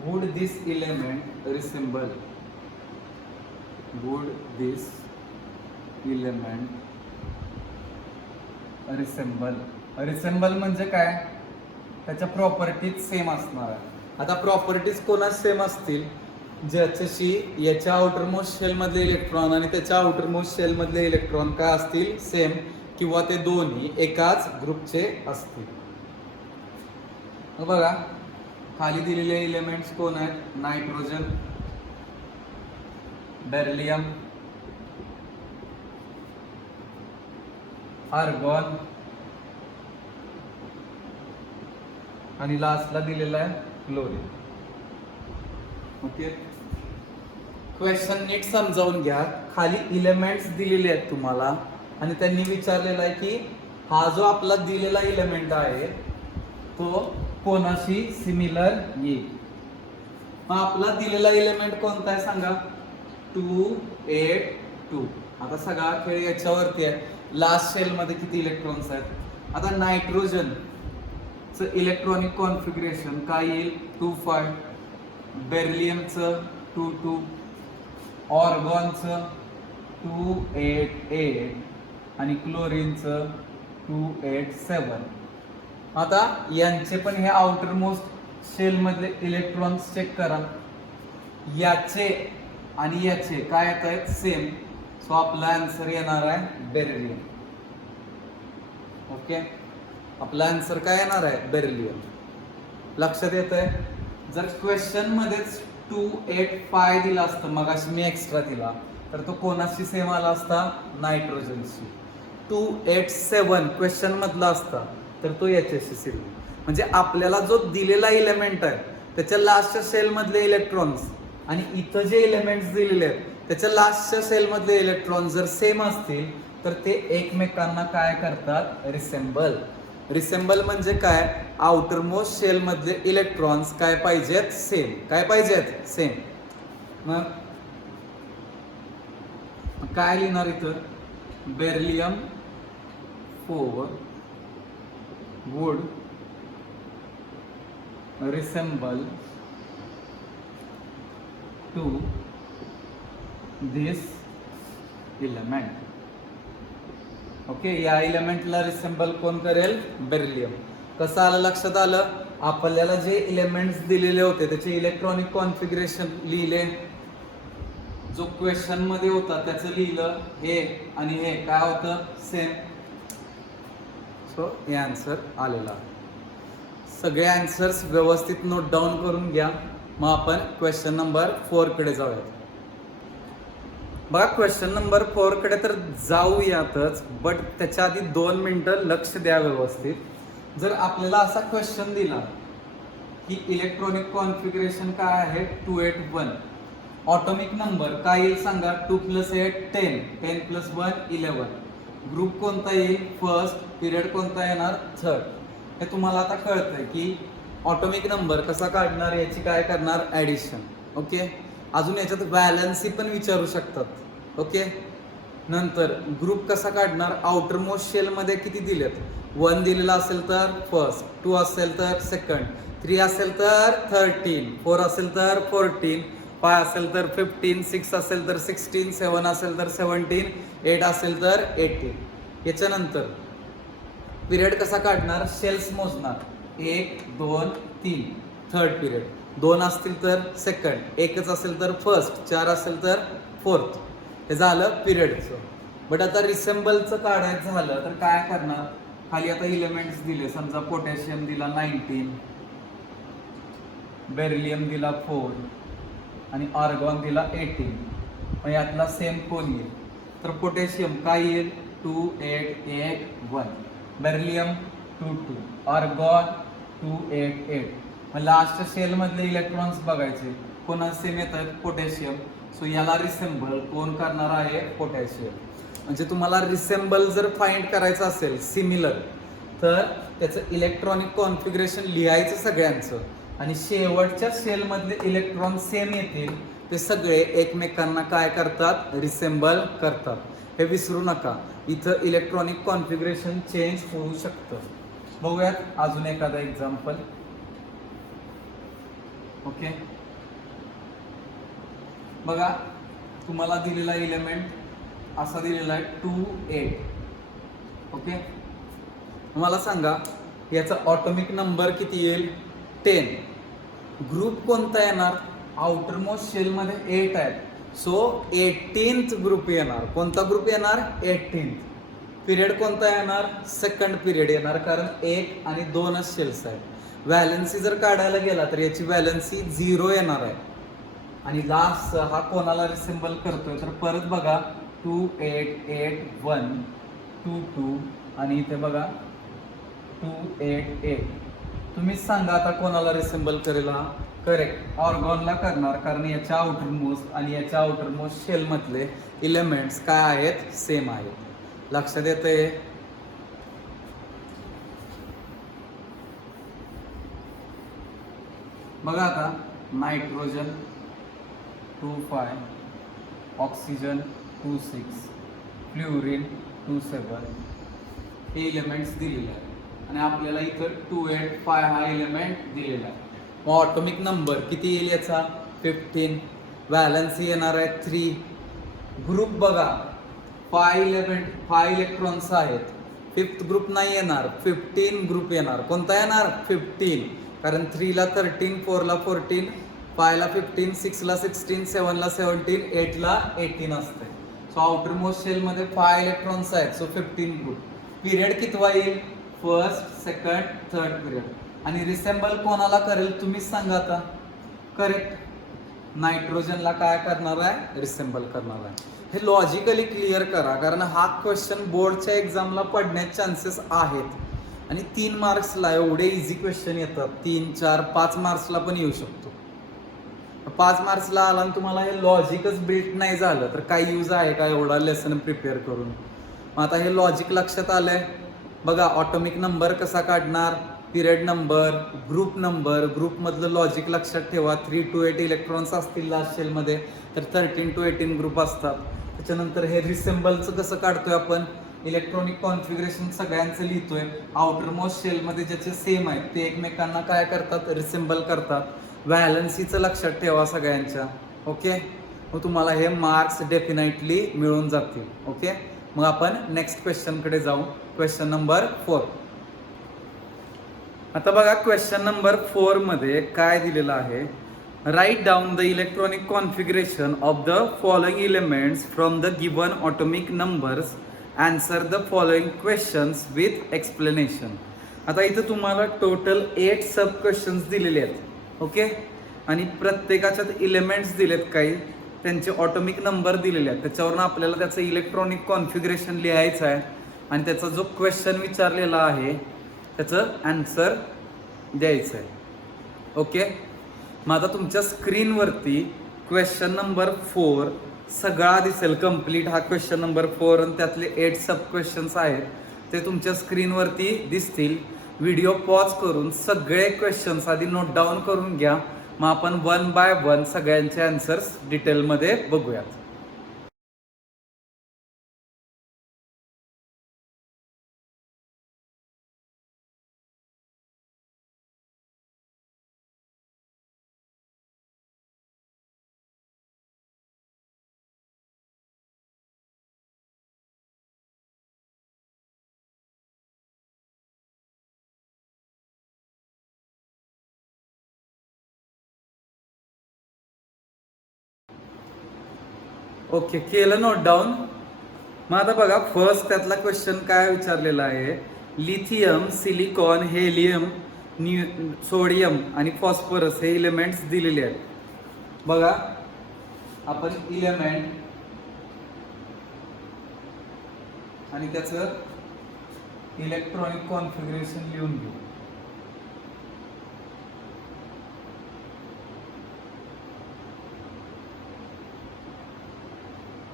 would this element resemble? Would this element resemble? Resemble म्हणजे काय? त्याच्या प्रॉपर्टीज सेम असणार आहे. आता प्रॉपर्टीज कोणाच सेम असतील? ज्याच्याशी याच्या आउटरमोस्ट शेल मधले इलेक्ट्रॉन आणि त्याच्या आउटरमोस्ट शेल मधले इलेक्ट्रॉन काय असतील? सेम, किंवा ते दोन्ही एकाच ग्रुपचे असतील. बघा खाली दिलेले एलिमेंट्स कोण आहेत? नायट्रोजन, बेरिलियम, आर्गॉन आणि लास्टला दिलेला आहे क्लोरीन. ओके. क्वेश्चन नीट समजावून घ्या. खाली इलेमेंट्स दिलेले आहेत तुम्हाला आणि त्यांनी विचारलेला आहे की हा जो आपला दिलेला इलेमेंट आहे तो कोणाशी सिमिलर येईल. मग आपला दिलेला इलेमेंट कोणता आहे सांगा? 282. आता सगळा खेळ याच्यावरती आहे. लास्ट शेल मध्ये किती इलेक्ट्रॉन्स आहेत? आता नायट्रोजन इलेक्ट्रॉनिक कॉन्फिगरेशन काय येईल? 25. बेरिलियमचं 22, ऑर्गॉनचं 288 आणि क्लोरीनचं 287. आता यांचे पण हे आउटर मोस्ट शेल मधले इलेक्ट्रॉन्स चेक करा. याचे आणि याचे काय येत आहेत? सेम. सो आपला आन्सर येणार आहे बेरिलियम. ओके. आपला आन्सर काय येणार आहे? बेरिलियम. लक्षात येत आहे? जर क्वेश्चन मध्येच 285 दिला असतं, मगाशी मी एक्स्ट्रा दिला, तर तो कोणाशी सेम आला असता? नायट्रोजनशी. 287 क्वेश्चन मधला असता तर तो याच्याशी सेम. म्हणजे आपल्याला जो दिलेला इलेमेंट आहे त्याच्या लास्टच्या सेल मधले इलेक्ट्रॉन्स आणि इथं जे इलेमेंट्स दिलेले आहेत त्याच्या लास्टच्या सेल मधले इलेक्ट्रॉन्स जर सेम असतील तर ते एकमेकांना काय करतात? रिसेंबल. रिसेंबल म्हणजे काय? आउटर मोस्ट शेल मधले इलेक्ट्रॉन्स काय पाहिजेत? सेम. काय पाहिजेत? सेम. मग काय लिहिणार इथं? Beryllium 4 would resemble to this element. Okay, या इलेमेंटला रिसेंबल कोण करेल? बेरिलियम. कसं आलं लक्षात आलं? आपल्याला जे इलेमेंट्स दिलेले होते त्याचे इलेक्ट्रॉनिक कॉन्फिगरेशन लिहिले, जो क्वेश्चन मध्ये होता त्याचं लिहिलं, हे आणि हे काय होतं? सेम. सो हे आन्सर आलेला. सगळे आन्सर्स व्यवस्थित नोट डाऊन करून घ्या. मग आपण क्वेश्चन नंबर 4 कडे जाऊयात. बघा, क्वेश्चन नंबर 4 कडे तर जाऊयातच, बट त्याच्या आधी 2 मिनिटं लक्ष द्या व्यवस्थित. जर आपल्याला असा क्वेश्चन दिला की इलेक्ट्रॉनिक कॉन्फिगरेशन काय आहे? 281. ऑटोमिक नंबर काय येईल सांगा? 2 + 8 10, 10 + 1 11. ग्रुप कोणता येईल? फर्स्ट. पिरियड कोणता येणार? थर्ड. हे तुम्हाला आता कळतंय की ऑटोमिक नंबर कसा काढणार, याची काय करणार? ॲडिशन. ओके, अजून याच्यात व्हॅलन्सी पण विचारू शकतात. ओके, नंतर ग्रुप कसा काढणार? आउटर मोस्ट शेलमध्ये किती दिलेत? 1 दिलेला असेल तर फर्स्ट, 2 असेल तर सेकंड, 3 असेल तर 13, 4 असेल तर 14, 5 असेल तर 15, 6 असेल तर 16, 7 असेल तर 17, 8 असेल तर 18. याच्यानंतर पिरियड कसा काढणार? शेल्स मोजणार. 1, 2, 3 थर्ड पिरियड, 2 असतील तर सेकंड, 1च असेल तर फर्स्ट, 4 असेल तर फोर्थ. हे झालं पिरियडचं. बट आता रिसेंबलचं काढायचं झालं तर काय करणार? खाली आता इलेमेंट्स दिले, समजा पोटॅशियम दिला 19, बेरिलियम दिला 4 आणि आर्गॉन दिला 18. मग यातला सेम कोण येईल? तर पोटॅशियम काय येईल? 2, 8, 8, 1. बेरिलियम 2, 2. आर्गॉन 2, 8, 8. मग लास्ट शेल मधले इलेक्ट्रॉन्स बघायचे, कोणा सेम येतात? पोटॅशियम. सो याला रिसेंबल कोण करणार आहे? पोटॅशियम. म्हणजे तुम्हाला रिसेंबल जर फाइंड करायचं असेल सिमिलर, तर त्याचं इलेक्ट्रॉनिक कॉन्फिगरेशन लिहायचं सगळ्यांचं, आणि शेवटच्या शेल मधले इलेक्ट्रॉन सेम येतील ते सगळे एकमेकांना काय करतात? रिसेंबल करतात. हे विसरू नका. इथं इलेक्ट्रॉनिक कॉन्फिगरेशन चेंज होऊ शकतं. बघूयात अजून एखादा एक्झाम्पल. ओके, बघा, तुम्हाला दिलेला इलेमेंट असा दिलेला आहे 2, 8. ओके, मला सांगा याचा ऑटोमिक नंबर किती येईल? 10. ग्रुप कोणता येणार? आउटर मोस्ट शेल मध्ये 8 आहेत, सो 18th ग्रुप येणार. कोणता ग्रुप येणार? 18th. पिरियड कोणता येणार? सेकंड पिरियड येणार, कारण 1 आणि 2च शेल्स आहेत. व्हॅलन्सी जर काढायला गेला तर याची व्हॅलन्सी 0 येणार आहे. आणि लास्ट हा कोणाला रिसेंबल करतोय? तर परत बघा 2, 8, 8, 1, 2, 2 आणि इथे बघा 2, 8, 8. तुम्हीच सांगा आता कोणाला रिसेंबल करेल? हा करेक्ट, ऑर्गॉनला करणार, कारण याच्या आउटर मोस्ट आणि याच्या आउटर मोस्ट शेल मधले इलेमेंट्स काय आहेत? सेम आहेत. लक्षात येतंय? बघा आता नायट्रोजन 2, 5, ऑक्सिजन 2, 6, फ्ल्युरिन 2, 7 हे इलेमेंट्स दिलेले आहेत, आणि आपल्याला इथं 2, 8, 5 हा इलेमेंट दिलेला आहे. मग ऑटोमिक नंबर किती येईल याचा? 15. व्हॅलन्सी येणार आहे 3. ग्रुप बघा 5 इलेक्ट्रॉन्स आहेत. 5th ग्रुप नाही येणार, 15 ग्रुप येणार. कोणता येणार? 15, कारण 3 ला 13, 4 ला 14, 5 ला 15, 6 ला 16, 7 ला 17, 8 ला 18 असते. सो आउटर मोस्ट शेल मध्ये 5 इलेक्ट्रॉन्स आहेत, सो 15 ग्रुप. पिरियड कितवा येईल? First, second, third period. आणि रिसेंबल कोणाला करेल? तुम्हीच सांगा आता. करेक्ट, नायट्रोजनला काय करणार आहे? रिसेंबल करणार आहे. हे लॉजिकली क्लिअर करा, कारण हा क्वेश्चन बोर्डच्या एक्झामला पडण्याचे चान्सेस आहेत. आणि 3 मार्क्सला एवढे इझी क्वेश्चन येतात. 3, 4, 5 मार्क्सला पण येऊ शकतो. 5 मार्क्सला आला आणि तुम्हाला हे लॉजिकच बिल्ट नाही झालं तर काय यूज आहे का एवढा लेसन प्रिपेअर करून? मग आता हे लॉजिक लक्षात आलंय. बघा ऑटोमिक नंबर कसा काढणार? पिरियड नंबर, ग्रुप नंबर, ग्रुपमधलं लॉजिक लक्षात ठेवा. 3 to 8 इलेक्ट्रॉन्स असतील लास्ट शेलमध्ये, तर 13 to 18 ग्रुप असतात. त्याच्यानंतर हे रिसेंबलचं कसं काढतोय आपण? इलेक्ट्रॉनिक कॉन्फिगरेशन सगळ्यांचं लिहितोय. आउटर मोस्ट शेलमध्ये ज्याचे सेम आहेत ते एकमेकांना काय करतात? रिसेंबल करतात. व्हॅलन्सीचं लक्षात ठेवा सगळ्यांच्या. ओके, मग तुम्हाला हे मार्क्स डेफिनेटली मिळून जातील. ओके, मग आपण नेक्स्ट क्वेश्चनकडे जाऊ. Question number 4. आता बघा क्वेश्चन नंबर 4 मध्ये काय दिलेलं आहे. Write down the electronic configuration of the following elements from the given atomic numbers. Answer the following questions with explanation. आता इथं तुम्हाला टोटल 8 सब क्वेश्चन्स दिलेले आहेत. ओके, आणि प्रत्येकाच्यात एलिमेंट्स दिलेत, काही त्यांचे ऑटोमिक नंबर दिलेले आहेत. त्याच्यावरून आपल्याला त्याचं इलेक्ट्रॉनिक कॉन्फिगरेशन लिहायचं आहे आणि त्याचा जो क्वेश्चन विचारलेला आहे त्याचं आन्सर द्यायचं आहे. ओके, मग आता तुमच्या स्क्रीनवरती क्वेश्चन नंबर 4 सगळा दिसेल कंप्लीट. हा क्वेश्चन नंबर 4 आणि त्यातले 8 सब क्वेश्चन्स आहेत ते तुमच्या स्क्रीनवरती दिसतील. व्हिडिओ पॉज करून सगळे क्वेश्चन्स आधी नोट डाऊन करून घ्या. मग आपण 1 बाय 1 सगळ्यांचे आन्सर्स डिटेलमध्ये बघूयात. ओके, केलं नोट डाऊन. मग आता बघा फर्स्ट त्यातला क्वेश्चन काय विचारलेला आहे. लिथियम, सिलिकॉन, हेलियम, सोडियम आणि फॉस्फरस हे इलेमेंट्स दिलेले आहेत. बघा आपण इलेमेंट आणि त्याचं इलेक्ट्रॉनिक कॉन्फिगरेशन लिहून घेऊ.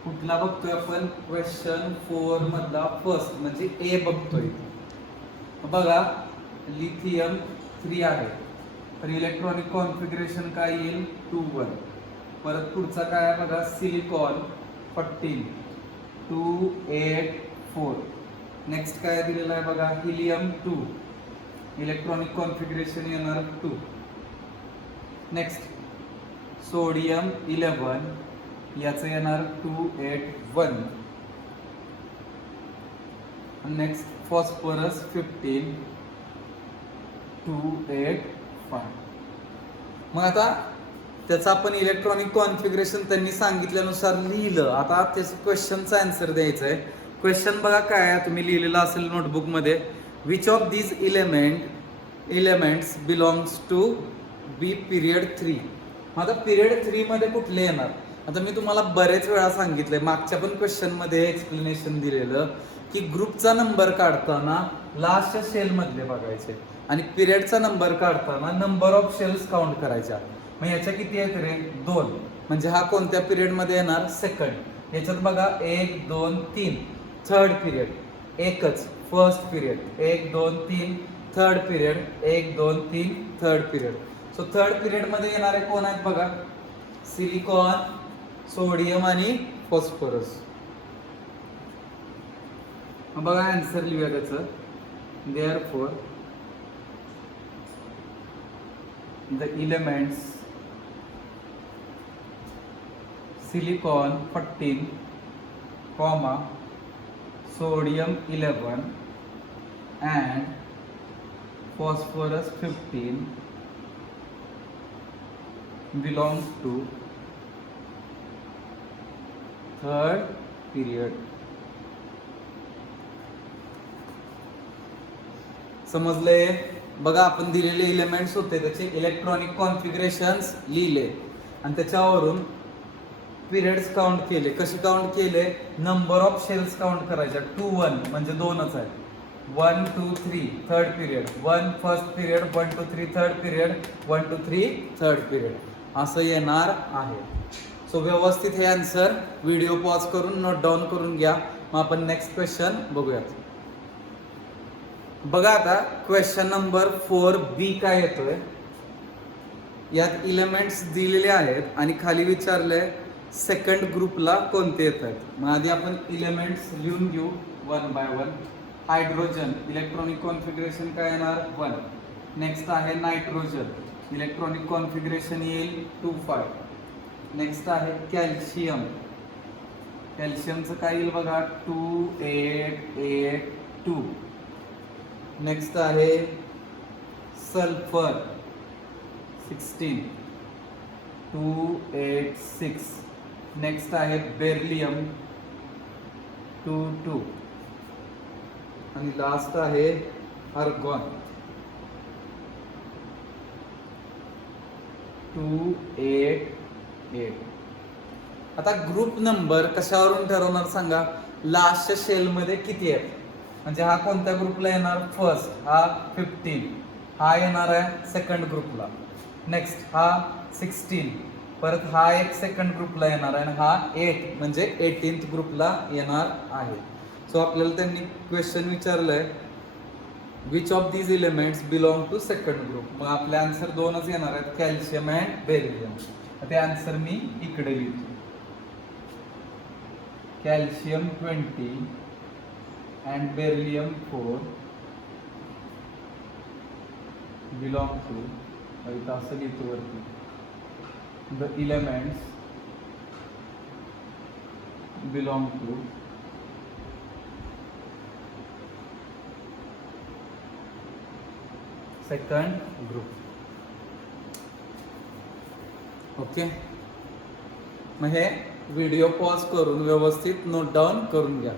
कुठला बघतोय आपण. क्वेश्चन 4 मधला फर्स्ट म्हणजे ए बघतोय. बघा लिथियम 3 आहे तर इलेक्ट्रॉनिक कॉन्फिगरेशन काय येईल 2 1. परत पुढचा काय आहे बघा सिलिकॉन 14 2 8 4. नेक्स्ट काय दिलेला आहे बघा हिलियम 2 इलेक्ट्रॉनिक कॉन्फिगरेशन येणार 2. नेक्स्ट सोडियम 11 याचं येणार 2 8 1. Next phosphorus 15 2 8 5. मग आता त्याचं आपण इलेक्ट्रॉनिक कॉन्फिगरेशन त्यांनी सांगितल्यानुसार लिहिलं. आता त्याचं क्वेश्चनचा आन्सर द्यायचं आहे. क्वेश्चन बघा काय आहे, तुम्ही लिहिलेलं असेल नोटबुकमध्ये. Which of these elements belongs to B period 3. मग आता पिरियड 3 मध्ये कुठले येणार. आता मी तुम्हाला बरेच वेळा सांगितलंय, मागच्या पण क्वेश्चनमध्ये एक्सप्लेनेशन दिलेलं की ग्रुपचा नंबर काढताना लास्टच्या शेल मधले बघायचे आणि पिरियडचा नंबर काढताना नंबर ऑफ शेल्स काउंट करायच्या. मग याच्या किती आहेत रे 2. म्हणजे हा कोणत्या पिरियड मध्ये येणार सेकंड. याच्यात बघा 1 2 3 थर्ड पिरियड एकच first period 1 2 3 third period 1 2 3 third period. So third period मध्ये येणारे कोण आहेत बघा सिलिकॉन, सोडियम आणि फॉस्फरस. बघा आन्सर लिहूया त्याचं. Therefore the elements silicon 14 comma sodium 11 and phosphorus 15 belongs to third period. समजले. बघा आपण दिलेले एलिमेंट्स होते त्याचे इलेक्ट्रॉनिक कॉन्फिगरेशन्स लिहिले आणि त्याच्यावरून पिरियड्स काउंट केले. कसे काउंट केले. नंबर ऑफ शेल्स काउंट करायच्या 2 1 म्हणजे 2च आहे. 1 2 3 third period 1 first period 1 2 3 third period 1 2 3 third period असं येणार आहे. सो व्यवस्थित हे आन्सर व्हिडिओ पॉज करून नोट डाऊन करून घ्या. मग आपण नेक्स्ट क्वेश्चन बघूयात. बघा आता क्वेश्चन नंबर 4B काय येतोय. यात एलिमेंट्स दिलेले आहेत आणि खाली विचारलंय सेकंड ग्रुपला कोणते येत आहेत. मग आधी आपण एलिमेंट्स लिहून घेऊ 1 बाय 1. हायड्रोजन इलेक्ट्रॉनिक कॉन्फिगरेशन काय येणार 1. नेक्स्ट आहे नायट्रोजन इलेक्ट्रॉनिक कॉन्फिगरेशन येईल 2 5. नेक्स्ट आहे कॅल्शियम. कॅल्शियमचं काय येईल बघा 2882. नेक्स्ट आहे सल्फर 16 286. नेक्स्ट आहे बेरिलियम 22 आणि लास्ट आहे आर्गॉन 288. आता ग्रुप नंबर कशावरून ठरवणार सांगा? लास्टच्या शेलमध्ये किती आहेत, म्हणजे हा कोणत्या ग्रुपला येणार? फर्स्ट हा 15, हा येणार आहे सेकंड ग्रुपला. नेक्स्ट हा 16, परत हा एक सेकंड ग्रुपला येणार आहे आणि हा 8 म्हणजे 18th ग्रुपला येणार आहे. सो आपल्याला त्यांनी क्वेश्चन विचारलंय which of these elements belong to second group. मग आपले आन्सर दोनच येणार आहेत, कॅल्शियम अँड बेरिलियम. ते आन्सर मी इकडे लिहितो. Calcium 20 and beryllium 4 belong to, इथं असं लिहितो वरती, the elements belong to second group. Okay, मग हे व्हिडिओ पॉज करून व्यवस्थित नोट डाऊन करून घ्या.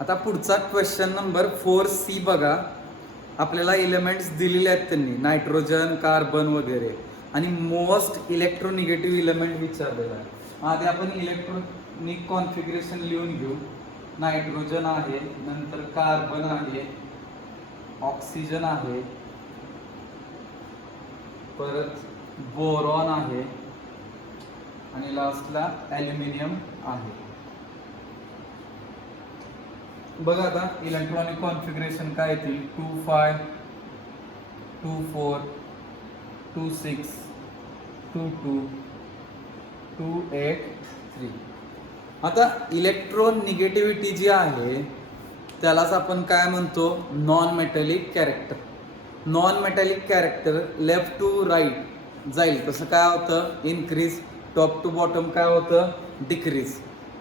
आता पुढचा क्वेश्चन नंबर 4C बघा. आपल्याला एलिमेंट्स दिलेले आहेत त्यांनी, नायट्रोजन, कार्बन वगैरे, आणि मोस्ट इलेक्ट्रोनिगेटिव्ह एलिमेंट विचारलेला आहे. आधी आपण इलेक्ट्रॉनिक कॉन्फिगरेशन लिहून घेऊ. नायट्रोजन आहे, नंतर कार्बन आहे, ऑक्सिजन आहे, परत बोरॉन आहे आणि लास्टला ॲल्युमिनियम आहे. बघा आता इलेक्ट्रॉनिक कॉन्फिगरेशन काय येतील? 25 24 26 22 283. आता इलेक्ट्रोनिगेटिव्हिटी जी आहे त्यालाच आपण काय म्हणतो? Non metallic character. Non metallic character left to right जाईल तसं काय होतं? इन्क्रीज. टॉप टू बॉटम काय होतं? डिक्रीज.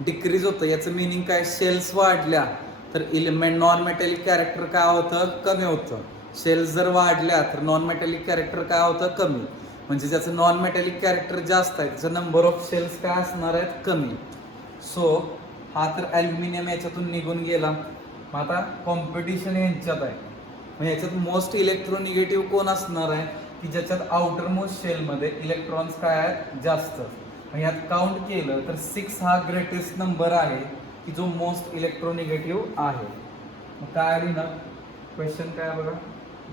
डिक्रीज होतं. याचं मिनिंग काय? शेल्स वाढल्या तर नॉन मेटॅलिक कॅरेक्टर काय होतं? कमी होतं. शेल्स जर वाढल्या तर नॉन मेटॅलिक कॅरेक्टर काय होतं? कमी. म्हणजे ज्याचं नॉन मेटॅलिक कॅरेक्टर जास्त आहे त्याचं नंबर ऑफ शेल्स काय असणार आहेत? कमी. सो हा तर ॲल्युमिनियम याच्यातून निघून गेला. मग आता कॉम्पिटिशन यांच्यात आहे. मग याच्यात मोस्ट इलेक्ट्रोनिगेटिव्ह कोण असणार आहे? की ज्याच्यात आउटर मोस्ट शेलमध्ये इलेक्ट्रॉन्स काय आहेत? जास्त. मग यात काउंट केलं तर 6 हा ग्रेटेस्ट नंबर आहे की जो मोस्ट इलेक्ट्रोनिगेटिव्ह आहे. मग काय लिहिणार? क्वेश्चन काय बघा,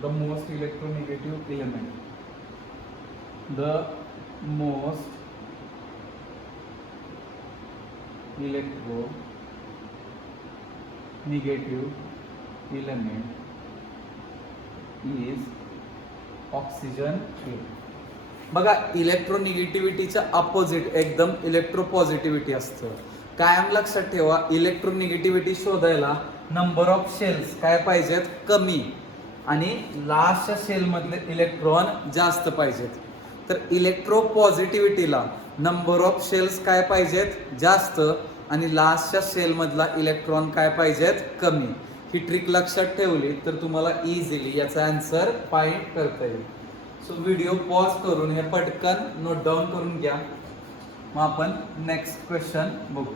the most electronegative element. The most electronegative element is oxygen. बघा इलेक्ट्रोनिगेटिव्हिटीच्या अपोजिट एकदम इलेक्ट्रोपॉझिटिव्हिटी असतं. कायम लक्षात ठेवा, इलेक्ट्रोनिगेटिव्हिटी शोधायला नंबर ऑफ शेल्स काय पाहिजेत? कमी, आणि लास्टच्या शेलमधले इलेक्ट्रॉन जास्त पाहिजेत. तर इलेक्ट्रोपॉझिटिव्हिटीला नंबर ऑफ शेल्स काय पाहिजेत? जास्त, आणि लास्टच्या शेलमधला इलेक्ट्रॉन काय पाहिजेत? कमी. ही ट्रिक लक्षात ठेवली तर तुम्हाला इझिली याचा आन्सर फाइंड करता येईल. सो व्हिडिओ पॉज करून हे पटकन नोट डाऊन करून घ्या. मग आपण नेक्स्ट क्वेश्चन बघू.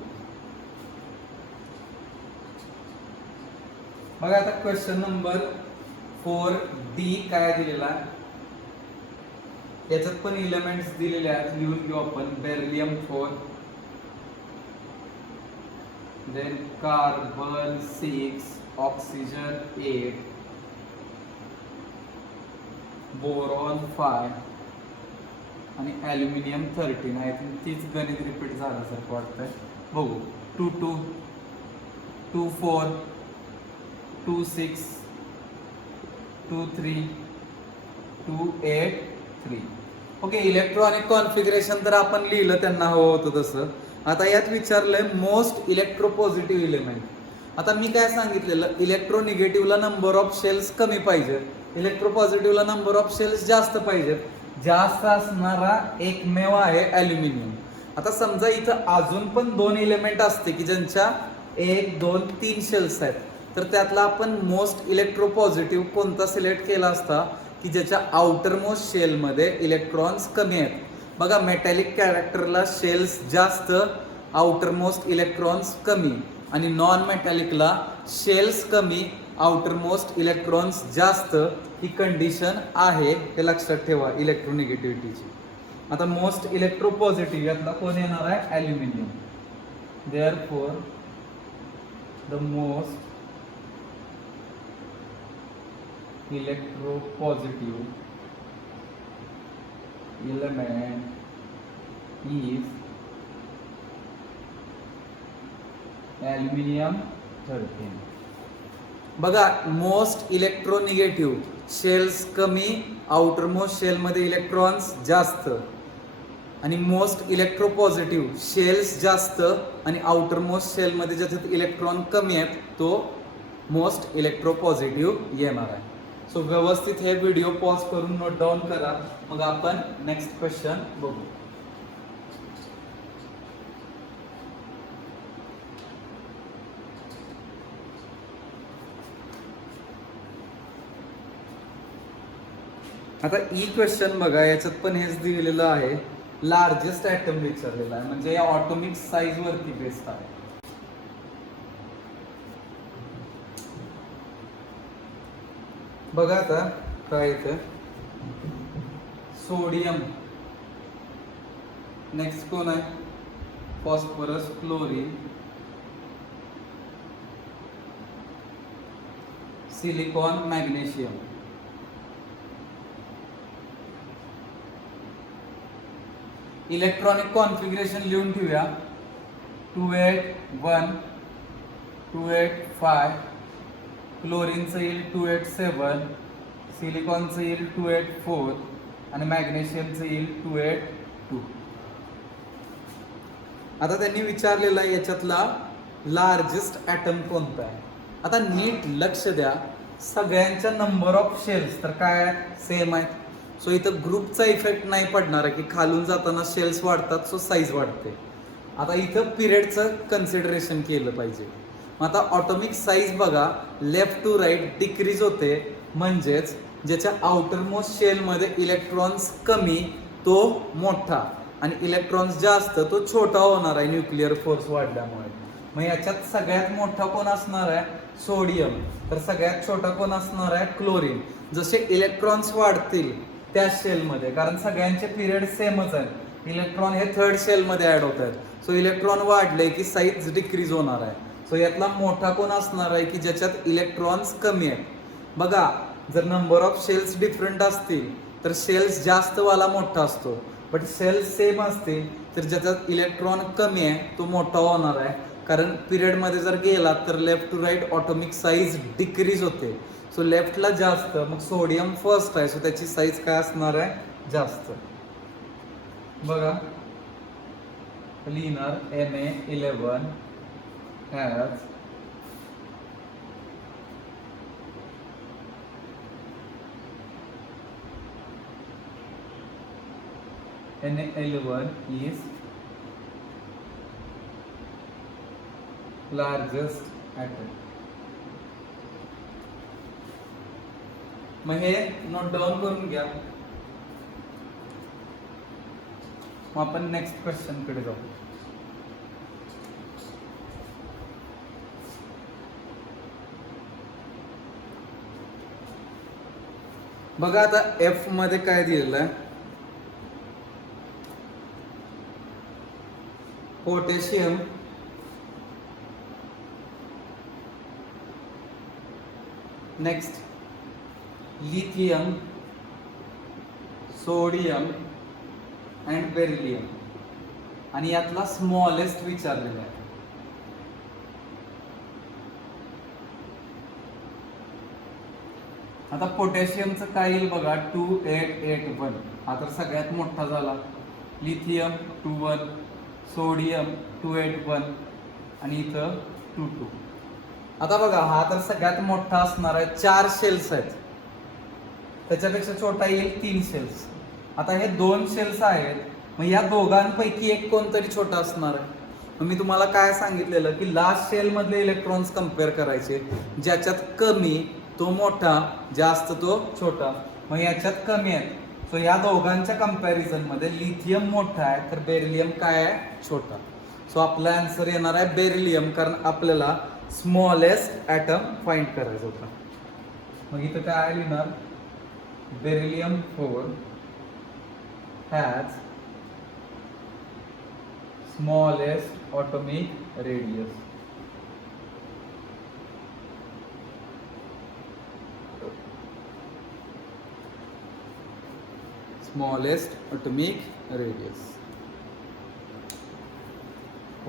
बघा आता क्वेश्चन नंबर 4D काय दिलेला आहे? याच्यात पण एलिमेंट्स दिलेले आहेत, लिहून घेऊ आपण. Beryllium 4, then carbon 6, oxygen 8, boron 5 आणि ॲल्युमिनियम 13. आय थिंक तीच गणित रिपीट झाल्यासारखं वाटतंय. बघू. 22 24 26 23 283. ओके, इलेक्ट्रॉनिक कॉन्फिगरेशन तर आपण लिहिलं त्यांना हवं होतं तसं. आता यात विचारलंय मोस्ट इलेक्ट्रोपॉझिटिव्ह एलिमेंट. आता मी काय सांगितलेलं? इलेक्ट्रोनिगेटिव्हला नंबर ऑफ शेल्स कमी पाहिजेत, इलेक्ट्रोपॉझिटिव्हला नंबर ऑफ शेल्स जास्त पाहिजेत. जास्त असणारा एकमेव आहे ॲल्युमिनियम. आता समजा इथं अजून पण 2 एलिमेंट असते की ज्यांच्या 1 2 3 शेल्स आहेत, तर त्यातला आपण मोस्ट इलेक्ट्रोपॉझिटिव्ह कोणता सिलेक्ट केला असता की ज्याच्या आउटर मोस्ट शेलमध्ये इलेक्ट्रॉन्स कमी आहेत. बघा मेटॅलिक कॅरेक्टरला शेल्स जास्त, आउटर मोस्ट इलेक्ट्रॉन्स कमी, आणि नॉन मेटॅलिकला शेल्स कमी, आउटर मोस्ट इलेक्ट्रॉन्स जास्त. ही कंडिशन आहे, हे लक्षात ठेवा इलेक्ट्रोनिगेटिव्हिटीची. आता मोस्ट इलेक्ट्रोपॉझिटिव्ह यातला कोण येणार आहे? Aluminium. Therefore the most electropositive element is aluminium 13. बघा मोस्ट इलेक्ट्रोनिगेटिव्ह शेल्स कमी, आउटर मोस्ट शेल मध्ये इलेक्ट्रॉन्स जास्त, आणि मोस्ट इलेक्ट्रोपॉझिटिव्ह शेल्स जास्त आणि आउटर मोस्ट शेल मध्ये ज्याच्यात इलेक्ट्रॉन कमी आहेत तो मोस्ट इलेक्ट्रोपॉझिटिव्ह येणार आहे. सो व्यवस्थित हे व्हिडिओ पॉज करून नोट डाऊन करा, मग आपण नेक्स्ट क्वेश्चन बघू. आता ई क्वेश्चन बघा, याच्यात पण हेच दिलेलं आहे, लार्जेस्ट ॲटम विचारलेला आहे, म्हणजे या ऑटोमिक साईज वरती बेस्ड आहे. बघा आता काय येतं, सोडियम, नेक्स्ट कोण आहे? Phosphorus, chlorine, silicon, magnesium. Electronic configuration लिहून ठेवूया. 281 285, क्लोरीनचं येईल 287, सिलिकॉनचं येईल 284 आणि मॅग्नेशियमचं येईल 282. आता त्यांनी विचारलेला आहे याच्यातला लार्जेस्ट ॲटम कोणता आहे. आता नीट लक्ष द्या, सगळ्यांच्या नंबर ऑफ शेल्स तर काय सेम आहेत. सो इथं ग्रुपचा इफेक्ट नाही पडणार आहे की खालून जाताना शेल्स वाढतात सो साईज वाढते. आता इथं पिरियडचं कन्सिडरेशन केलं पाहिजे. मग आता ऑटोमिक साईज बघा, लेफ्ट टू राईट डिक्रीज होते, म्हणजेच ज्याच्या आउटर मोस्ट शेलमध्ये इलेक्ट्रॉन्स कमी तो मोठा आणि इलेक्ट्रॉन्स जास्त तो छोटा होणार आहे न्यूक्लिअर फोर्स वाढल्यामुळे. मग याच्यात सगळ्यात मोठा कोण असणार आहे? सोडियम. तर सगळ्यात छोटा कोण असणार आहे? क्लोरीन. जसे इलेक्ट्रॉन्स वाढतील त्या शेलमध्ये, कारण सगळ्यांचे पिरियड सेमच आहेत, इलेक्ट्रॉन हे थर्ड शेलमध्ये ऍड होत आहेत, सो इलेक्ट्रॉन वाढले की साईज डिक्रीज होणार आहे. सो यातला मोठा कोण असणार आहे की ज्याच्यात इलेक्ट्रॉन्स कमी आहेत. बघा जर नंबर ऑफ शेल्स डिफरंट असतील तर शेल्स जास्त वाला मोठा असतो, बट शेल्स सेम असतील तर ज्याच्यात इलेक्ट्रॉन कमी आहे तो मोठा होणार आहे, कारण पिरियडमध्ये जर गेला तर left to right atomic size decrease होते. सो लेफ्टला जास्त, मग सोडियम फर्स्ट आहे सो त्याची साईज काय असणार आहे? जास्त. बघा cleaner Na11 has Na11 is largest atom. मग हे नोट डाऊन करून घ्या. मग आपण नेक्स्ट क्वेश्चन कडे जाऊ. बघा आता एफ मध्ये काय दिलेलं आहे? Potassium, next lithium, sodium and beryllium, आणि यातला स्मॉलेस्ट विचारलेला आहे. आता पोटॅशियमचं काय येईल बघा, 2881, हा तर सगळ्यात मोठा झाला. लिथियम 21, सोडियम 281 आणि इथं 22. आता बघा हा तर सगळ्यात मोठा असणार आहे, 4 शेल्स आहेत, त्याच्यापेक्षा छोटा येईल 3 शेल्स. आता हे दोन शेल्स आहेत, मग या दोघांपैकी एक कोणतरी छोटा असणार आहे. मग मी तुम्हाला काय सांगितलेलं की लास्ट शेल मधले इलेक्ट्रॉन्स कम्पेअर करायचे, ज्याच्यात कमी तो मोठा, जास्त तो छोटा. मग याच्यात कमी आहेत, सो या दोघांच्या कंपॅरिझन मध्ये लिथियम मोठा आहे तर बेरिलियम काय आहे, छोटा. सो आपला आन्सर येणार आहे बेरिलियम, कारण आपल्याला स्मॉलेस्ट ॲटम फाइंड करायचा होता. मग इथं काय लिहिणार, beryllium 4 has smallest atomic radius. Smallest atomic radius.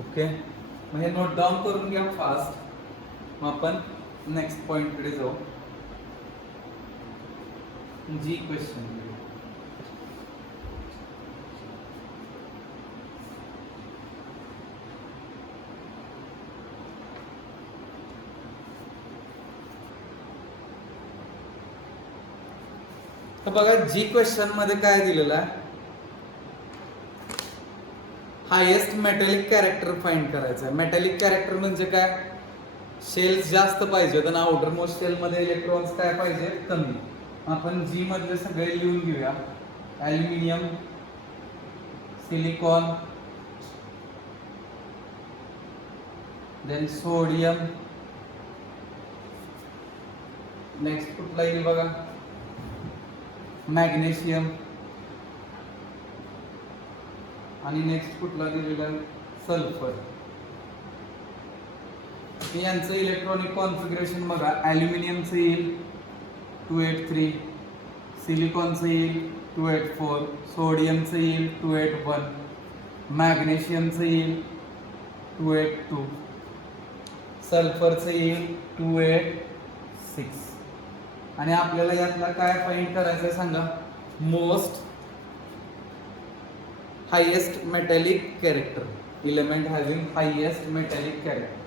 Okay, मग हे नोट डाऊन करून घ्या फास्ट. मग आपण नेक्स्ट पॉइंट कडे जाऊ, जी क्वेश्चन. तर बघा जी क्वेश्चन मध्ये काय दिलेलं आहे, हायेस्ट मेटॅलिक कॅरेक्टर फाइंड करायचं आहे. मेटॅलिक कॅरेक्टर म्हणजे काय, शेल्स जास्त पाहिजे आणि आउटर मोस्ट शेल मध्ये इलेक्ट्रॉन्स काय पाहिजे, कमी. आपण जी मधले सगळे लिहून घेऊया. Aluminium, silicon, then sodium, next कुठला येईल बघा, मॅग्नेशियम, आणि नेक्स्ट कुठला दिलेला आहे, सल्फर. यांचं इलेक्ट्रॉनिक कॉन्फिगरेशन बघा, ॲल्युमिनियमचं येईल 283, सिलिकॉनचं येईल 284, सोडियमचं येईल 281, मॅग्नेशियमचं येईल 282, सल्फरचं येईल 286. आणि आपल्याला यातला काय फाइंड करायचं आहे सांगा, most highest metallic character, element having highest metallic character.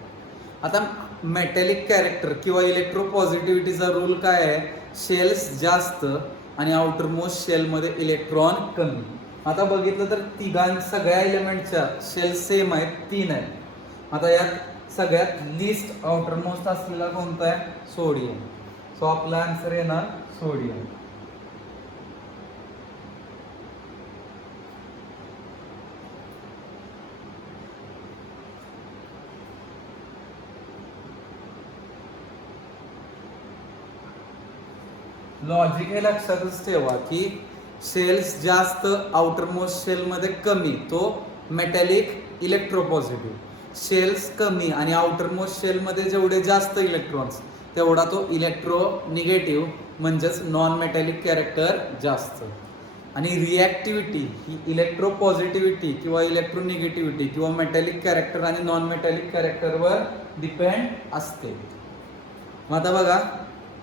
आता मेटॅलिक कॅरेक्टर किंवा इलेक्ट्रोपॉझिटिव्हिटीचा रूल काय आहे, शेल्स जास्त आणि आउटर मोस्ट शेल मध्ये इलेक्ट्रॉन कमी. आता बघितलं तर सगळ्या इलेमेंटच्या शेल सेम आहेत, 3 आहेत. आता यात सगळ्यात लिस्ट आउटर मोस्ट असलेला कोणता आहे, सोडियम. सो आपला आन्सर येणार सोडियम. लॉजिक हे लक्षातच ठेवा की शेल्स जास्त, आउटर मोस्ट शेल मध्ये कमी, तो मेटॅलिक इलेक्ट्रोपॉझिटिव्ह. शेल्स कमी आणि आउटर मोस्ट शेल मध्ये जेवढे जास्त इलेक्ट्रॉन्स तेवढा तो इलेक्ट्रो निगेटिव्ह, म्हणजेच नॉन मेटॅलिक कॅरेक्टर जास्त. आणि रिॲक्टिव्हिटी ही इलेक्ट्रोपॉझिटिव्हिटी किंवा इलेक्ट्रोनिगेटिव्हिटी किंवा मेटॅलिक कॅरेक्टर आणि नॉन मेटॅलिक कॅरेक्टरवर डिपेंड असते. मग आता बघा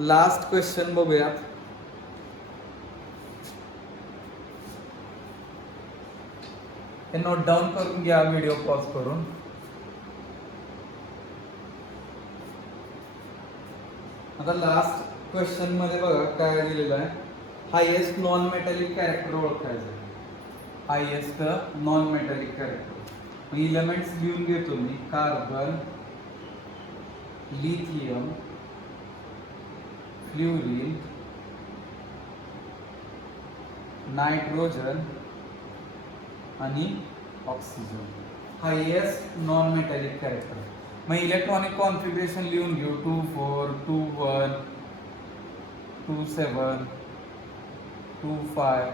लास्ट क्वेश्चन बघूयात. हे नोट डाऊन करून घ्या व्हिडिओ पॉज करून. आता लास्ट क्वेश्चन मध्ये बघा काय दिलेलं आहे, हायेस्ट नॉन मेटॅलिक कॅरेक्टर ओळखायचं. Highest non metallic character elements लिहून घेतो मी, कार्बन, लिथियम, फ्ल्युरिन, नायट्रोजन आणि oxygen. Highest non metallic character. मग इलेक्ट्रॉनिक कॉन्फिगरेशन लिहून घेऊ, 24, 21, 27, 25,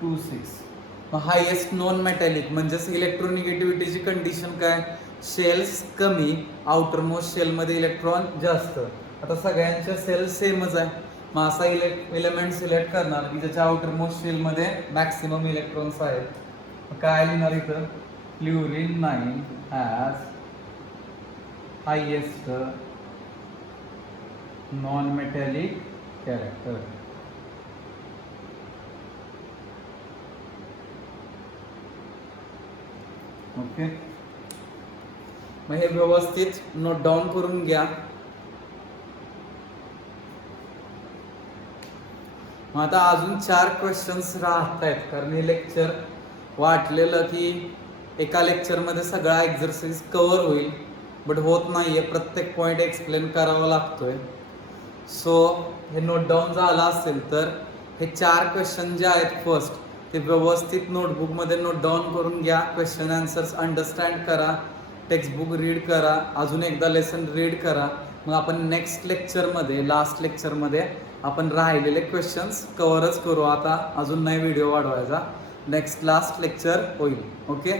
26. मग हायेस्ट नॉन मेटॅलिक म्हणजेच इलेक्ट्रोनिगेटिव्हिटीची कंडिशन काय, शेल्स कमी, आउटर मोस्ट शेल मध्ये इलेक्ट्रॉन जास्त. आता सगळ्यांच्या सेल सेमच आहे, मग असा एलिमेंट सिलेक्ट करणार की ज्याच्या आउटर मोस्ट शेल मध्ये मॅक्सिमम इलेक्ट्रॉन्स आहेत. काय लिहिणार इथं, फ्ल्युरिन 9 has highest non metallic character. Okay, मग हे व्यवस्थित नोट डाऊन करून घ्या. मग आता अजून 4 क्वेश्चन्स राहत आहेत, कारण हे लेक्चर वाटलेलं की एका लेक्चरमध्ये सगळा एक्झरसाइज कव्हर होईल, बट होत नाहीये, प्रत्येक पॉईंट एक्सप्लेन करावा लागतोय. सो हे नोट डाऊन झालं असेल तर हे 4 क्वेश्चन जे आहेत फर्स्ट ते व्यवस्थित नोटबुकमध्ये नोट डाऊन करून घ्या. क्वेश्चन आन्सर्स अंडरस्टँड करा, टेक्स्टबुक रीड करा, अजून एकदा लेसन रीड करा. मग आपण नेक्स्ट लेक्चरमध्ये, लास्ट लेक्चरमध्ये आपण राहिलेले क्वेश्चन्स कव्हरच करू. आता अजून नाही व्हिडिओ वाढवायचा, नेक्स्ट लास्ट लेक्चर होईल. ओके,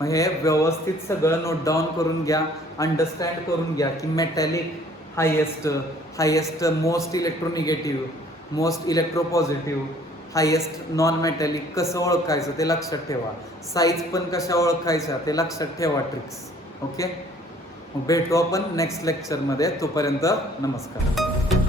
मग हे व्यवस्थित सगळं नोट डाऊन करून घ्या, अंडरस्टँड करून घ्या की metallic highest most electronegative, most electropositive, highest non metallic कसं ओळखायचं ते लक्षात ठेवा. साईज पण कशा ओळखायच्या ते लक्षात ठेवा, ट्रिक्स. ओके, मग भेटू आपण नेक्स्ट लेक्चरमध्ये. तोपर्यंत नमस्कार.